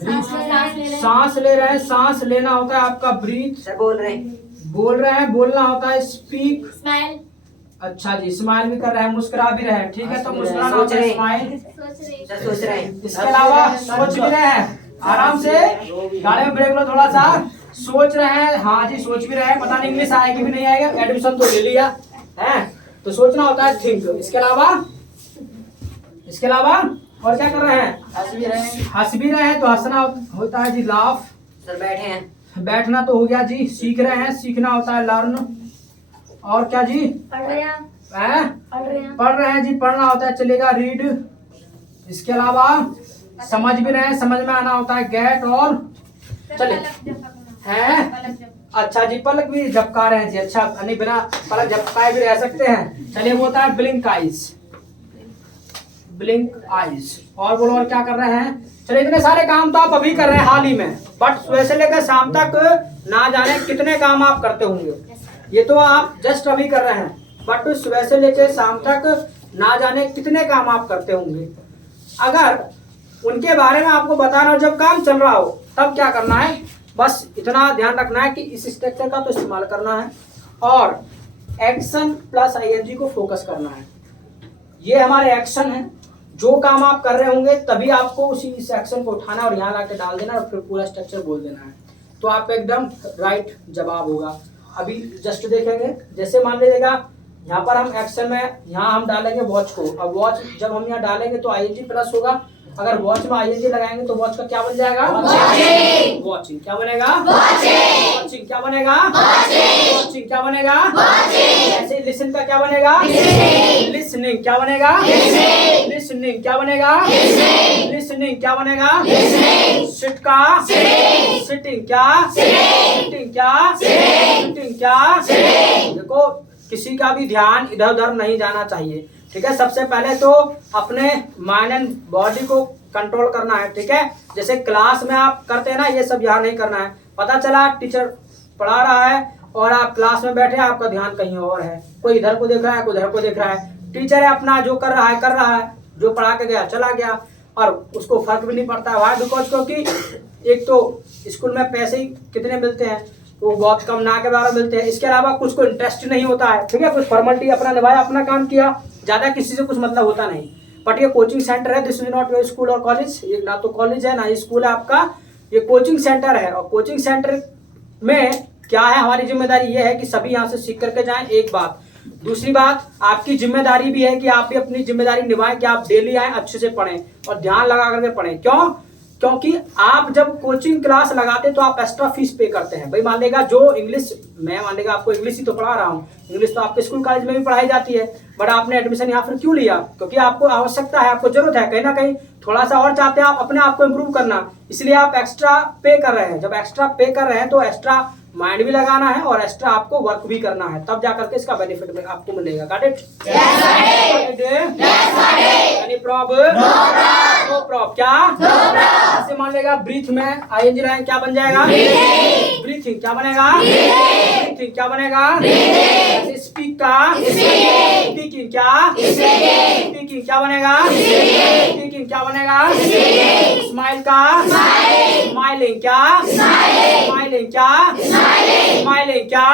सांस ले रहे हैं, सांस लेना होता है आपका ब्रीथ। बोल रहे हैं, बोलना होता है स्पीक। अच्छा जी, स्माइल भी कर रहे हैं, मुस्कुरा भी रहे हैं, ठीक है, तो मुस्कुराना होता है स्माइल। सोच रहे हैं। इसके अलावा सोच भी रहे हैं, आराम से गाड़ी में ब्रेक लो थोड़ा सा। सोच रहे हैं, हाँ जी सोच भी रहे हैं, पता नहीं इंग्लिश आएगी भी नहीं आएगा, एडमिशन तो ले लिया है तो सोचना होता है थिंक। इसके अलावा और क्या कर रहे हैं? हंस भी रहे हैं तो हंसना होता है जी लाफ। सर बैठे हैं, बैठना तो हो गया जी। सीख रहे हैं, सीखना होता है लर्न। और क्या जी? पढ़ रहे हैं। पढ़ रहे हैं जी, पढ़ना होता है चलेगा रीड। इसके अलावा समझ भी रहे हैं, समझ में आना होता है गेट। और चले हैं, अच्छा जी पलक भी झपका रहे हैं जी। अच्छा, यानी बिना पलक झपकाए भी रह सकते हैं। चलिए वो होता है ब्लिंक आइज। Blink eyes. और बोलो और क्या कर रहे हैं? चलिए इतने सारे काम तो आप अभी कर रहे हैं हाल ही में, बट सुबह से लेकर शाम तक ना जाने कितने काम आप करते होंगे। ये तो आप जस्ट अभी कर रहे हैं, बट सुबह से लेकर शाम तक ना जाने कितने काम आप करते होंगे। अगर उनके बारे में आपको बताना हो जब काम चल रहा हो तब क्या करना है, बस इतना ध्यान रखना है कि इस स्ट्रक्चर का तो इस्तेमाल करना है और एक्शन प्लस आईएनजी को फोकस करना है। ये हमारे एक्शन है जो काम आप कर रहे होंगे तभी आपको उसी सेक्शन को उठाना और यहाँ लाके डाल देना और फिर पूरा स्ट्रक्चर बोल देना है, तो आपका एकदम राइट जवाब होगा। अभी जस्ट देखेंगे, जैसे मान लीजिएगा यहाँ पर हम एक्शन में यहाँ हम डालेंगे वॉच को। अब वॉच जब हम यहाँ डालेंगे तो आईएनजी प्लस होगा, अगर वॉच में आईएनजी लगाएंगे तो वॉच का क्या बन जाएगा? वॉचिंग। क्या बनेगा? वॉचिंग। क्या बनेगा? वॉचिंग। क्या बनेगा? ऐसे लिसन का क्या बनेगा? लिसनिंग। क्या बनेगा? लिसनिंग। क्या बनेगा? लिसनिंग। क्या बनेगा? सिट का सिटिंग। क्या सिटिंग? क्या सिटिंग? क्या देखो, किसी का भी ध्यान इधर उधर नहीं जाना चाहिए, ठीक है। सबसे पहले तो अपने माइंड एंड बॉडी को कंट्रोल करना है, ठीक है। जैसे क्लास में आप करते हैं ना, ये सब यहाँ नहीं करना है। पता चला टीचर पढ़ा रहा है और आप क्लास में बैठे, आपका ध्यान कहीं और है, कोई इधर को देख रहा है, कोई उधर को देख रहा है। टीचर है अपना जो कर रहा है, जो पढ़ा के गया चला गया और उसको फर्क भी नहीं पड़ता है। वाई? बिकॉज क्योंकि एक तो स्कूल में पैसे ही कितने मिलते हैं, वो बहुत कम ना के बराबर मिलते हैं। इसके अलावा कुछ को इंटरेस्ट नहीं होता है, ठीक है। कुछ फॉर्मेलिटी अपना निभाया, अपना काम किया, ज्यादा किसी से कुछ मतलब होता नहीं। बट ये कोचिंग सेंटर है, this is not your school और कॉलेज। ये ना तो कॉलेज है ना ही स्कूल है आपका, ये कोचिंग सेंटर है। और कोचिंग सेंटर में क्या है, हमारी जिम्मेदारी ये है कि सभी यहाँ से सीख करके जाएं, एक बात। दूसरी बात, आपकी जिम्मेदारी भी है कि आप भी अपनी जिम्मेदारी निभाएं कि आप डेली आए, अच्छे से पढ़ें और ध्यान लगा करके पढ़ें। क्यों? क्योंकि आप जब कोचिंग क्लास लगाते तो आप एक्स्ट्रा फीस पे करते हैं। भाई मान लेगा जो इंग्लिश, मैं मान लेगा आपको इंग्लिश ही तो पढ़ा रहा हूँ, इंग्लिश तो आपके स्कूल कॉलेज में भी पढ़ाई जाती है, बट आपने एडमिशन यहाँ पर क्यों लिया? क्योंकि आपको आवश्यकता है, आपको जरूरत है, कहीं ना कहीं थोड़ा सा और चाहते हैं आप अपने आप को इम्प्रूव करना, इसलिए आप एक्स्ट्रा पे कर रहे हैं। जब एक्स्ट्रा पे कर रहे हैं तो एक्स्ट्रा माइंड भी लगाना है और एक्स्ट्रा आपको वर्क भी करना है, तब जाकर के इसका बेनिफिट में आपको मिलेगा। Got it? Any problem? No problem. क्या? जैसे मान लेगा ब्रीथ में आईएनजी रहेंगे, क्या बन जाएगा? ब्रीथिंग। क्या बनेगा? ब्रीथिंग। क्या बनेगा? स्पीक का स्पीकिंग। क्या स्पीकिंग? क्या बनेगा? स्पीकिंग। क्या बनेगा? स्माइल का स्माइलिंग। क्या स्माइलिंग? क्या स्माइलिंग? क्या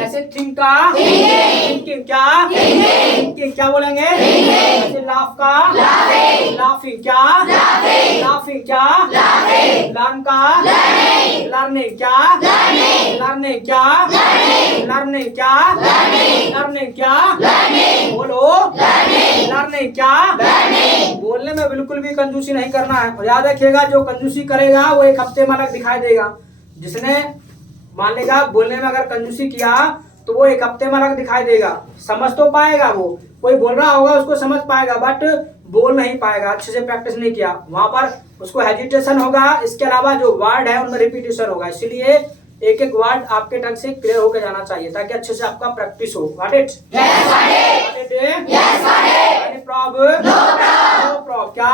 ऐसे थिंक का थिंकिंग। क्या थिंकिंग? क्या बोलेंगे? ऐसे लाफ का लाफिंग। क्या लाफिंग? क्या लर्न का लर्निंग। क्या लर्निंग? क्या लर्निंग? क्या लर्निंग? क्या बोलो लर्निंग। क्या बोलने में बिल्कुल भी कंजूसी नहीं करना है। और याद रखिएगा, जो कंजूसी करेगा वो एक हफ्ते में अलग दिखाई देगा। जिसने मान लेगा बोलने में अगर कंजूसी किया तो वो एक हफ्ते में अलग दिखाई देगा। समझ तो पाएगा, वो कोई बोल रहा होगा उसको समझ पाएगा, बट बोल नहीं पाएगा, अच्छे से प्रैक्टिस नहीं किया, वहां पर उसको हेजिटेशन होगा। इसके अलावा जो वर्ड है उनमें रिपीटेशन होगा, इसलिए एक एक वर्ड आपके टंग से क्लियर होकर जाना चाहिए ताकि अच्छे से आपका प्रैक्टिस हो। Got it? Problem? No problem. क्या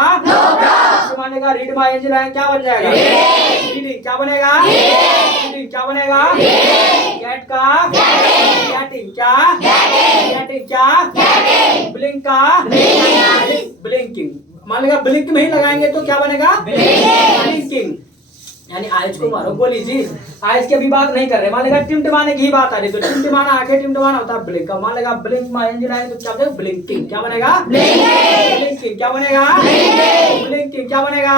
मानेगा? रीड माय एंजल लाइन क्या बन जाएगा? रीडिंग। क्या बनेगा? रीडिंग। क्या बनेगा? गेट का गेटिंग। क्या गेटिंग? क्या ब्लिंक का ब्लिंकिंग। मान लेगा ब्लिंक में ही लगाएंगे तो क्या बनेगा? ब्लिंकिंग। यानी आइज को मारो, बोली जी आइज की अभी बात नहीं कर रहे। मान लेगा टिमटिमाने की ही बात आ रही, तो टिमटिमाना आंखें टिमटिमाना होता है ब्लिंक। मान लेगा ब्लिंक में एंजल आए तो क्या बनेगा? ब्लिंकिंग। क्या बनेगा? ब्लिंकिंग। क्या बनेगा? ब्लिंकिंग। क्या बनेगा?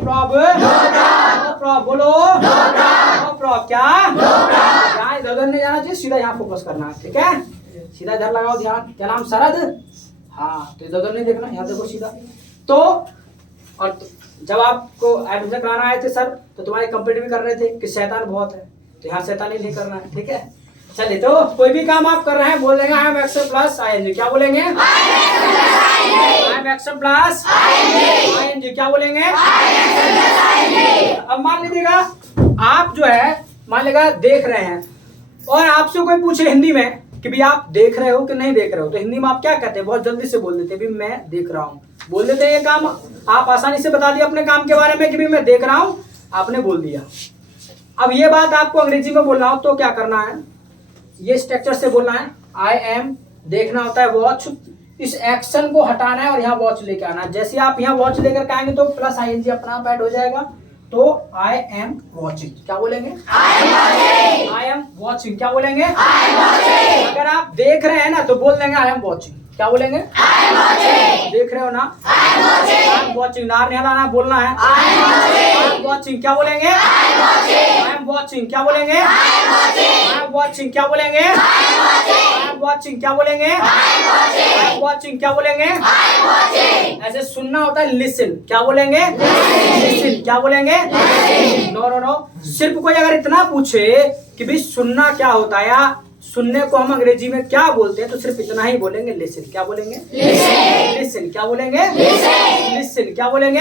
प्रॉब्लम? No problem. बोलो नो प्रॉब्लम। क्या यहाँ इधर उधर नहीं जाना चाहिए, सीधा यहाँ फोकस करना है, ठीक है। सीधा इधर लगाओ ध्यान। क्या नाम? शरद। हाँ, तो इधर उधर नहीं देखना, यहाँ देखो सीधा। तो और जब आपको एडमिशन कराना आए थे सर तो तुम्हारे कंप्लीट भी कर रहे थे कि शैतान बहुत है, तो यहाँ शैतानी नहीं करना है, ठीक है। चलिए, तो कोई भी काम आप कर रहे हैं बोलेंगे I am action plus ING. क्या बोलेंगे? I am action plus ING. क्या बोलेंगे? अब मान लीजिएगा आप जो है मान लेगा देख रहे हैं और आपसे कोई पूछे हिंदी में कि भी आप देख रहे हो कि नहीं देख रहे हो, तो हिंदी में आप क्या कहते हैं? बहुत जल्दी से बोल देते हैं भी मैं देख रहा हूँ, बोल देते हैं। ये काम आप आसानी से बता दिया अपने काम के बारे में कि भी मैं देख रहा हूँ, आपने बोल दिया। अब ये बात आपको अंग्रेजी में बोलना हो तो क्या करना है? ये स्ट्रक्चर से बोलना है। आई एम देखना होता है वॉच, इस एक्शन को हटाना है और यहाँ वॉच लेके आना है। जैसे आप यहाँ वॉच लेकर आएंगे तो प्लस आईएनजी अपना आप ऐड हो जाएगा। तो आई एम वॉचिंग। क्या बोलेंगे? I am watching. क्या बोलेंगे? अगर आप देख रहे हैं ना तो बोल देंगे आई एम वॉचिंग। क्या बोलेंगे? देख रहे हो ना? आई एम वॉचिंग, नार नहीं हलाना, बोलना है। आई एम वॉचिंग, क्या बोलेंगे? आई एम वॉचिंग, क्या बोलेंगे? आई एम वॉचिंग, क्या बोलेंगे? आई एम वॉचिंग, क्या बोलेंगे? आई एम वॉचिंग, क्या बोलेंगे? ऐसे सुनना होता है लिसन, क्या बोलेंगे? लिसन, क्या बोलेंगे? नो नो नो, सिर्फ कोई अगर इतना पूछे कि भाई सुनना क्या होता है या सुनने को हम अंग्रेजी में क्या बोलते हैं, तो सिर्फ इतना ही बोलेंगे लिसन। क्या बोलेंगे? लिसन। क्या बोलेंगे? लिसन। क्या बोलेंगे?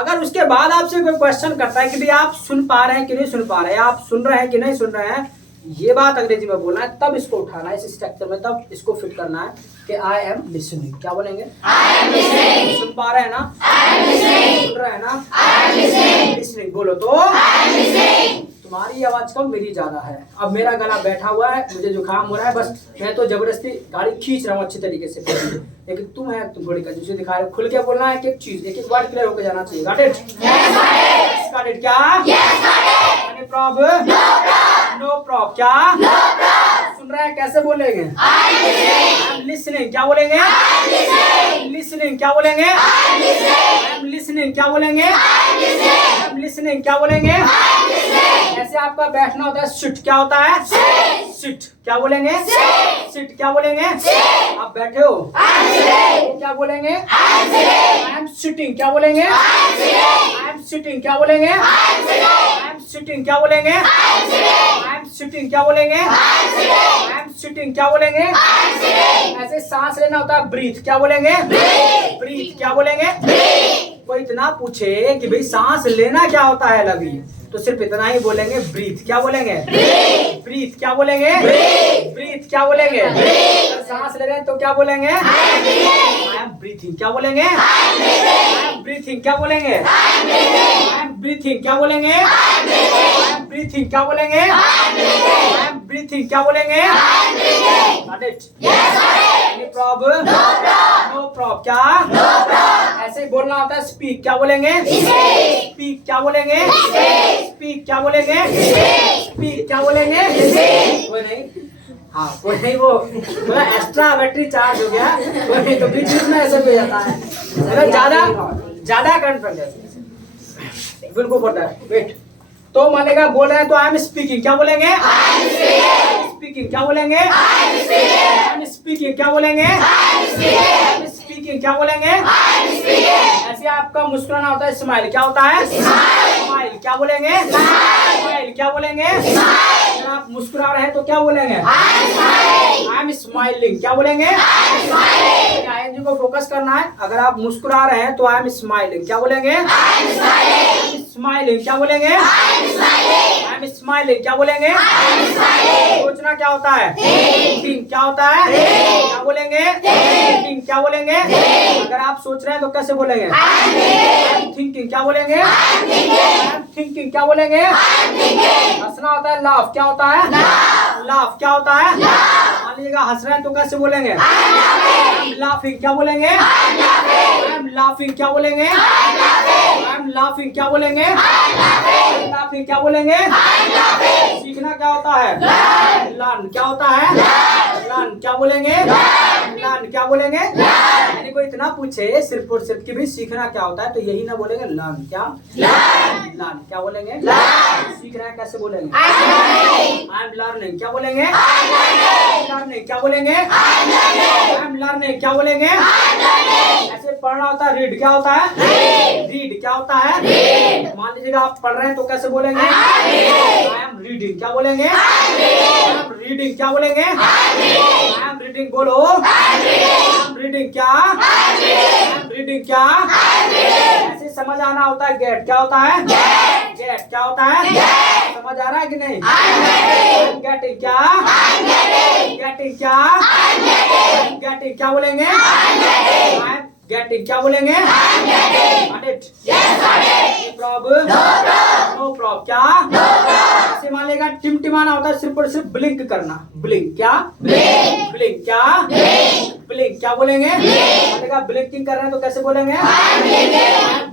अगर उसके बाद आपसे कोई क्वेश्चन करता है कि भाई आप सुन पा रहे हैं कि नहीं सुन पा रहे हैं, आप सुन रहे हैं कि नहीं सुन रहे हैं, ये बात अंग्रेजी में बोलना है, तब इसको उठाना है इस स्ट्रक्चर में, तब इसको फिट करना है कि आई एम लिसनिंग। क्या बोलेंगे? सुन पा रहे हैं ना? सुन रहे हैं ना? लिसनिंग बोलो तो तुम्हारी आवाज कम, मेरी ज्यादा है। अब मेरा गला बैठा हुआ है, मुझे जुकाम हो रहा है, बस मैं तो जबरदस्ती गाड़ी खींच रहा हूँ अच्छी तरीके से, लेकिन तुम है, तुम थोड़ी कंजूसी दिखा रहे हो। खुल के बोलना है, एक एक चीज, एक एक वर्ड क्लियर होकर जाना चाहिए। Got it? Got it? क्या? Any problem? No problem. क्या? सुन रहे हैं, कैसे बोलेंगे? I am listening. क्या बोलेंगे? लिसनिंग। क्या बोलेंगे? I am listening. क्या बोलेंगे? I am listening. क्या बोलेंगे? ऐसे आपका बैठना होता है सिट। क्या होता है? सिट। क्या बोलेंगे? सिट। क्या बोलेंगे? आप बैठे हो तो क्या बोलेंगे? I am sitting. क्या बोलेंगे? I am sitting. क्या बोलेंगे? I am sitting. क्या बोलेंगे? I am sitting. क्या बोलेंगे? I am sitting. क्या बोलेंगे? ऐसे सांस लेना होता है ब्रीथ। क्या बोलेंगे? ब्रीथ। क्या बोलेंगे? कोई इतना पूछे कि भाई सांस लेना क्या होता है लवी, तो सिर्फ इतना ही बोलेंगे ब्रीथ। क्या बोलेंगे? ब्रीथ। क्या बोलेंगे? ब्रीथ। क्या बोलेंगे? अगर सांस ले रहे हैं तो क्या बोलेंगे? I M breathing. क्या बोलेंगे? I M breathing. क्या बोलेंगे? I M breathing. क्या बोलेंगे? I M breathing. क्या बोलेंगे? I M breathing. क्या बोलेंगे? Got it? Any problem? No problem. क्या? ऐसे ही बोलना होता है स्पीक। क्या बोलेंगे? स्पीक। क्या बोलेंगे? स्पीक। क्या बोलेंगे? स्पीक। क्या बोलेंगे? कोई नहीं, हाँ कोई नहीं, वो थोड़ा एक्स्ट्रा बैटरी चार्ज हो गया, कोई नहीं, तो बीच बीच में ऐसे हो जाता है, अगर ज्यादा करंट पड़ जाए। बिल्कुल बोलता है वेट। तो मानेगा बोल रहे हैं तो आई एम स्पीकिंग। क्या बोलेंगे? स्पीकिंग। क्या बोलेंगे? I am speaking. क्या बोलेंगे? I am speaking. क्या बोलेंगे? ऐसे आपका मुस्कुराना होता है स्माइल। क्या होता है? स्माइल। क्या बोलेंगे? स्माइल। क्या बोलेंगे? अगर आप मुस्कुरा रहे हैं तो क्या बोलेंगे? I am smiling. क्या बोलेंगे? आईएनजी को फोकस करना है। अगर आप मुस्कुरा रहे हैं तो आई एम स्माइलिंग। क्या बोलेंगे? स्माइलिंग। क्या बोलेंगे? I am smiling. क्या बोलेंगे? सोचना क्या होता है? थिंकिंग। क्या होता है? क्या बोलेंगे? थिंकिंग। क्या बोलेंगे? अगर आप सोच रहे हैं तो कैसे बोलेंगे? I am thinking. क्या बोलेंगे? I am thinking. क्या बोलेंगे? हंसना होता है लाफ। क्या होता है? लाफ। क्या होता है? मान लीजिएगा हंस रहे हैं तो कैसे बोलेंगे? I am laughing. क्या बोलेंगे? I am laughing. क्या बोलेंगे? I am laughing. क्या बोलेंगे? लाफिंग। क्या बोलेंगे? सीखना क्या होता है? लर्न। क्या होता है? लर्न। क्या बोलेंगे? लर्न। क्या बोलेंगे? यानी कोई इतना पूछे सिर्फ और सिर्फ कि भी सीखना क्या होता है, तो यही ना बोलेंगे लर्न। क्या? लर्न। क्या बोलेंगे? सीख रहे हैं कैसे बोलेंगे? I am learning. क्या बोलेंगे? लर्निंग। क्या बोलेंगे? I am learning. क्या बोलेंगे? ऐसे पढ़ना होता है रीड। क्या होता है? रीड। क्या होता है? मान लीजिएगा आप पढ़ रहे हैं तो कैसे बोलेंगे? I am reading. क्या बोलेंगे? I am reading. क्या बोलेंगे? I am reading. बोलो आई एम रीडिंग। क्या? I am reading. क्या? ऐसे समझ आना होता है गेट। क्या होता है? गेट। क्या होता है? समझ आ रहा है कि नहीं? गेटिंग। क्या? गेटिंग। क्या? गेटिंग। क्या बोलेंगे? I am getting. क्या बोलेंगे? Got it? Problem? No problem. क्या? ऐसे मान लेगा टिमटिमाना होता है सिर्फ और सिर्फ ब्लिंक करना। ब्लिंक। क्या? ब्लिंक। क्या? ब्लिंक। क्या बोलेंगे? मानेगा ब्लिंकिंग कर रहे हैं तो कैसे बोलेंगे?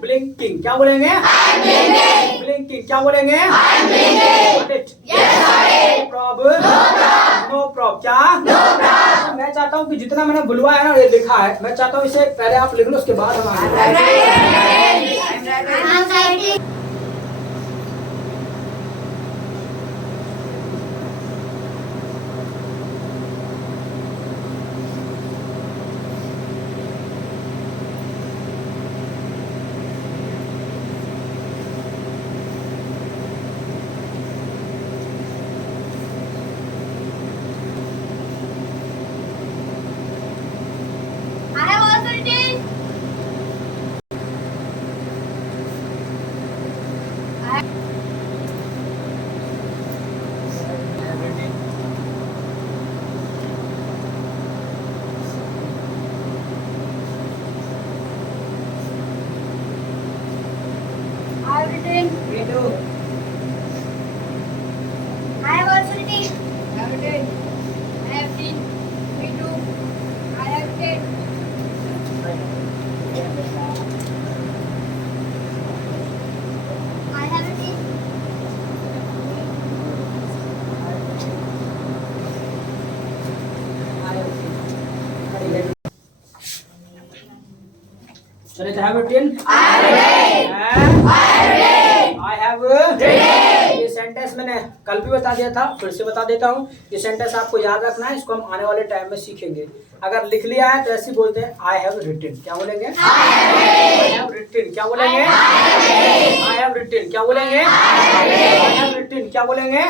ब्लिंकिंग। क्या बोलेंगे? ब्लिंकिंग। क्या बोलेंगे? प्रॉब्लम? No problem. क्या? मैं चाहता हूँ कि जितना मैंने बुलवाया है ना ये लिखा है, मैं चाहता हूँ इसे पहले आप लिख लो, उसके बाद हम आगे। I have also written. I have written. Me too. I have also written. I have written. I have written. Me too. I have written. I have written. चलिए, तो have written? I have ये sentence मैंने कल भी बता दिया था, फिर से बता देता हूँ। ये सेंटेंस आपको याद रखना है, इसको हम आने वाले टाइम में सीखेंगे। अगर लिख लिया है तो ऐसे बोलते हैं आई हैव रिटन। क्या बोलेंगे? I have written. क्या बोलेंगे? I have written. क्या बोलेंगे? I have written. क्या बोलेंगे?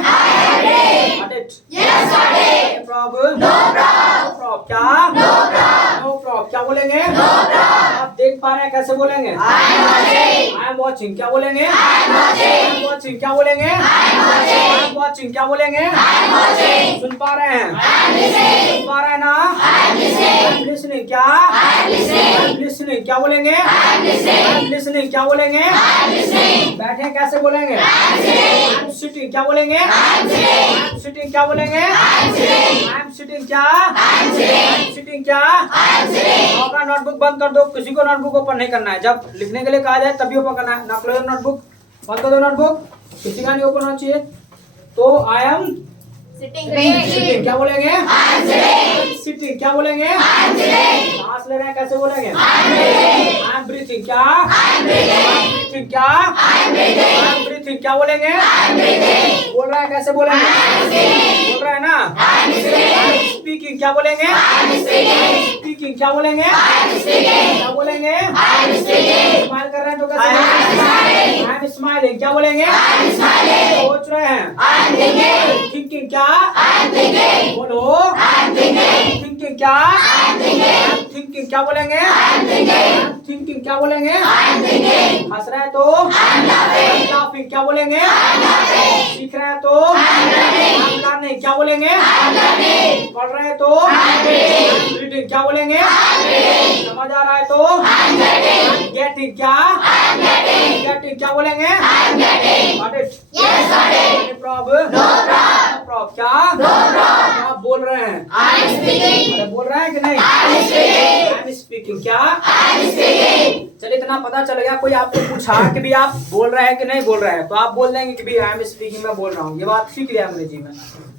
Got it? Yes, got it. Problem? No problem. Problem क्या? No problem. No problem. क्या बोलेंगे? No problem. आप देख पा रहे हैं कैसे बोलेंगे? I am watching. I am watching. क्या बोलेंगे? I am watching. I am watching. क्या बोलेंगे? I am watching. I am watching. क्या बोलेंगे? I am watching. सुन पा रहे हैं? I am listening. सुन पा रहे हैं ना? I am listening. I am listening. क्या? I am listening. I am listening. क्या बोलेंगे? I am listening. I am listening. क्या बोलेंगे? I am listening. बैठे हैं कैसे बोलेंगे? I am sitting. I am sitting. क्या बोलेंगे? I am sitting. I am sitting. क्या बोलेंगे? I am sitting. I am sitting. क्या? I am sitting. I am sitting. क्या? I am sitting. अपना नोटबुक बंद कर दो, किसी को नोटबुक ओपन नहीं करना है। जब लिखने के लिए कहा जाए तभी ओपन करना है। ना क्लोज नोटबुक, बंद कर दो नोटबुक, किसी का नहीं ओपन होना चाहिए। तो आई एम Sitting. सिटिंग। क्या बोलेंगे? I am sitting. सिटिंग। क्या बोलेंगे? I am sitting. सांस ले रहे हैं कैसे बोलेंगे? I am breathing. I am breathing. क्या? I am breathing. ब्रीथिंग। क्या? I am breathing. I am breathing. क्या बोलेंगे? I am breathing. बोल रहा है कैसे बोलेंगे? I am speaking. बोल रहा है ना? I am speaking. स्पीकिंग। क्या बोलेंगे? I am speaking. स्पीकिंग। क्या बोलेंगे? I am speaking. क्या बोलेंगे? I am speaking. स्माइल कर रहे हैं तो कैसे? I am smiling. I am smiling. क्या बोलेंगे? I am smiling. सोच रहे हैं। I am thinking. थिंकिंग। क्या? I am thinking. बोलो। I am thinking. थिंकिंग। क्या? I am thinking. थिंकिंग। क्या बोलेंगे? I am thinking. थिंकिंग। क्या बोलेंगे? I am thinking. हंस रहे हैं तो? I am laughing. लाफिंग। क्या बोलेंगे? I am laughing. सीख रहे हैं तो? I am learning. लर्निंग। क्या बोलेंगे? I am learning. पढ़ रहे हैं तो? I am reading. रीडिंग। क्या बोलेंगे? I am reading. समझ आ रहा है तो? I am getting. गेटिंग। क्या? I am getting. गेटिंग। क्या बोलेंगे? I am getting. Got it? Yes, got it. Problem? No problem. Problem. क्या? No problem. आप बोल रहे हैं? I am speaking. अरे बोल रहे हैं कि नहीं? I am speaking. I am speaking. क्या? I am speaking. चलिए, इतना पता चल गया। कोई आपको पूछा कि भी आप बोल रहे हैं कि नहीं बोल रहे हैं, तो आप बोल देंगे कि भी आई एम स्पीकिंग, मैं बोल रहा हूँ। ये बात सीख लिया अंग्रेजी में।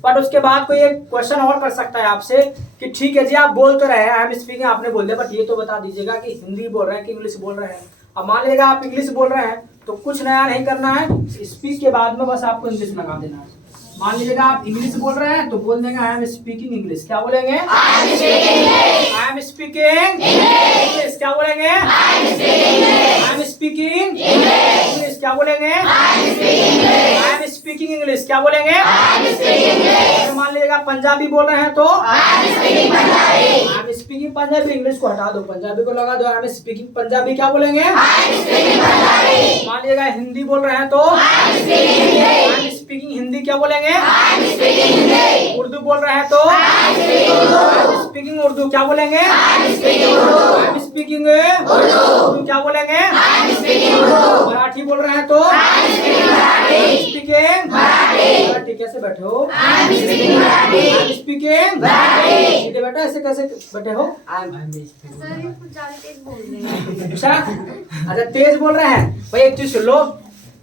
बट उसके बाद कोई एक क्वेश्चन और कर सकता है आपसे कि ठीक है जी, आप बोल तो रहे हैं आई एम स्पीकिंग, आपने बोल दिया, बट ये तो बता दीजिएगा कि हिंदी बोल रहे हैं कि इंग्लिश बोल रहे हैं। अब मान लीजिएगा आप इंग्लिश बोल रहे हैं तो कुछ नया नहीं करना है, स्पीक के बाद में बस आपको इंग्लिश लगा देना है। मान लीजिएगा आप इंग्लिश बोल रहे हैं तो बोल देंगे आई एम स्पीकिंग इंग्लिश। क्या बोलेंगे? I am speaking English. I am speaking English. क्या बोलेंगे? I am speaking English. I am speaking English. English. क्या बोलेंगे? I am speaking English. I am speaking English. क्या बोलेंगे? I am speaking English. अगर मान लीजिएगा पंजाबी बोल रहे हैं तो I am speaking Punjabi. I am speaking Punjabi, English को हटा दो, पंजाबी को लगा दो, आई एम स्पीकिंग पंजाबी। क्या बोलेंगे? I am speaking Punjabi. मान लीजिएगा हिंदी बोल रहे हैं तो I am speaking I English. Am speaking Hindi. क्या बोलेंगे? I am speaking Hindi. Urdu बोल रहे हैं तो I am speaking I Urdu. Am speaking Urdu. क्या बोलेंगे? I am speaking I Urdu. Am speaking Urdu. Urdu. क्या बोलेंगे? I am speaking Urdu. Marathi बोल रहे हैं तो I am speaking Marathi. Speaking Marathi. Marathi. कैसे बैठे हो? I am speaking Marathi. I am speaking Marathi. सीधे बैठो, ऐसे कैसे बैठे हो? आई एम सर ये कुछ ज्यादा तेज बोल रहे हैं। अच्छा, अच्छा तेज बोल रहे हैं भाई। एक चीज सुन लो,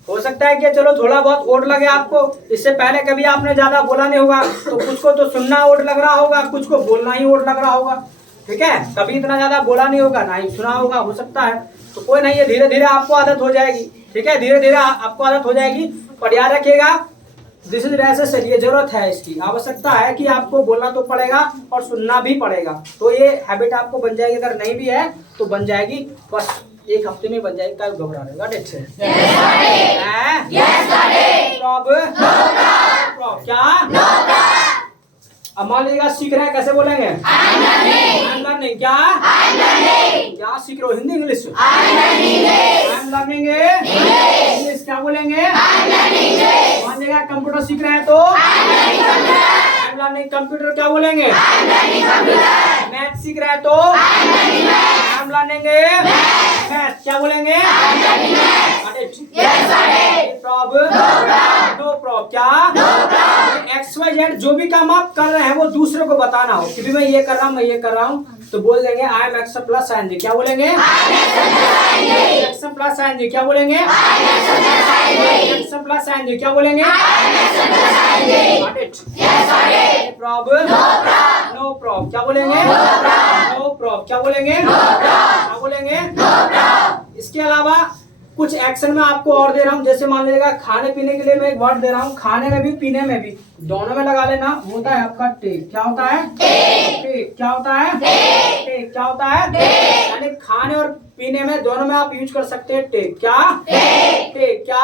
हो सकता है कि चलो थोड़ा बहुत ओड लगे आपको, इससे पहले कभी आपने ज्यादा बोला नहीं होगा, तो कुछ को तो सुनना ओड लग रहा होगा, कुछ को बोलना ही ओड लग रहा होगा। ठीक है, कभी इतना ज्यादा बोला नहीं होगा, ना ही सुना होगा, हो सकता है। तो कोई नहीं है, धीरे धीरे आपको आदत हो जाएगी। ठीक है, धीरे धीरे आपको आदत हो जाएगी। पर याद रखिएगा, दिस इज नेसेसरी, ये जरूरत है, इसकी आवश्यकता है कि आपको बोलना तो पड़ेगा और सुनना भी पड़ेगा। तो ये हैबिट आपको बन जाएगी, अगर नहीं भी है तो बन जाएगी, बस 1 हफ्ते में बन जाएगी। कल घबरा रहेगा, डेट से क्या। अब मान लीजिएगा सीख रहे हैं, कैसे बोलेंगे? I'm learning। क्या सीख रहे हो? Hindi English? I'm learning English. क्या बोलेंगे? मान लीजिएगा कंप्यूटर सीख रहे हैं तो I'm learning कंप्यूटर। क्या बोलेंगे? मैथ सीख रहे हैं तो I'm learning मैथ। क्या बोलेंगे? No problem. क्या XYZ जो भी काम आप कर रहे हैं वो दूसरे को बताना हो कि भी मैं ये कर रहा हूँ, तो बोल देंगे I am X plus ING। क्या बोलेंगे? X plus ING। क्या बोलेंगे? X plus ING। क्या बोलेंगे? Problem no problem. क्या बोलेंगे? No problem. क्या बोलेंगे? क्या बोलेंगे? इसके अलावा कुछ एक्शन में आपको और दे रहा हूँ, जैसे मान लीजिएगा खाने पीने के लिए मैं एक वर्ड दे रहा हूँ, खाने में भी पीने में भी दोनों में लगा लेना। होता है आपका टेक। क्या होता है? टेक। क्या होता है? टेक। क्या होता है? यानी खाने और पीने में दोनों में आप यूज कर सकते हैं टेक। क्या? टेक। क्या?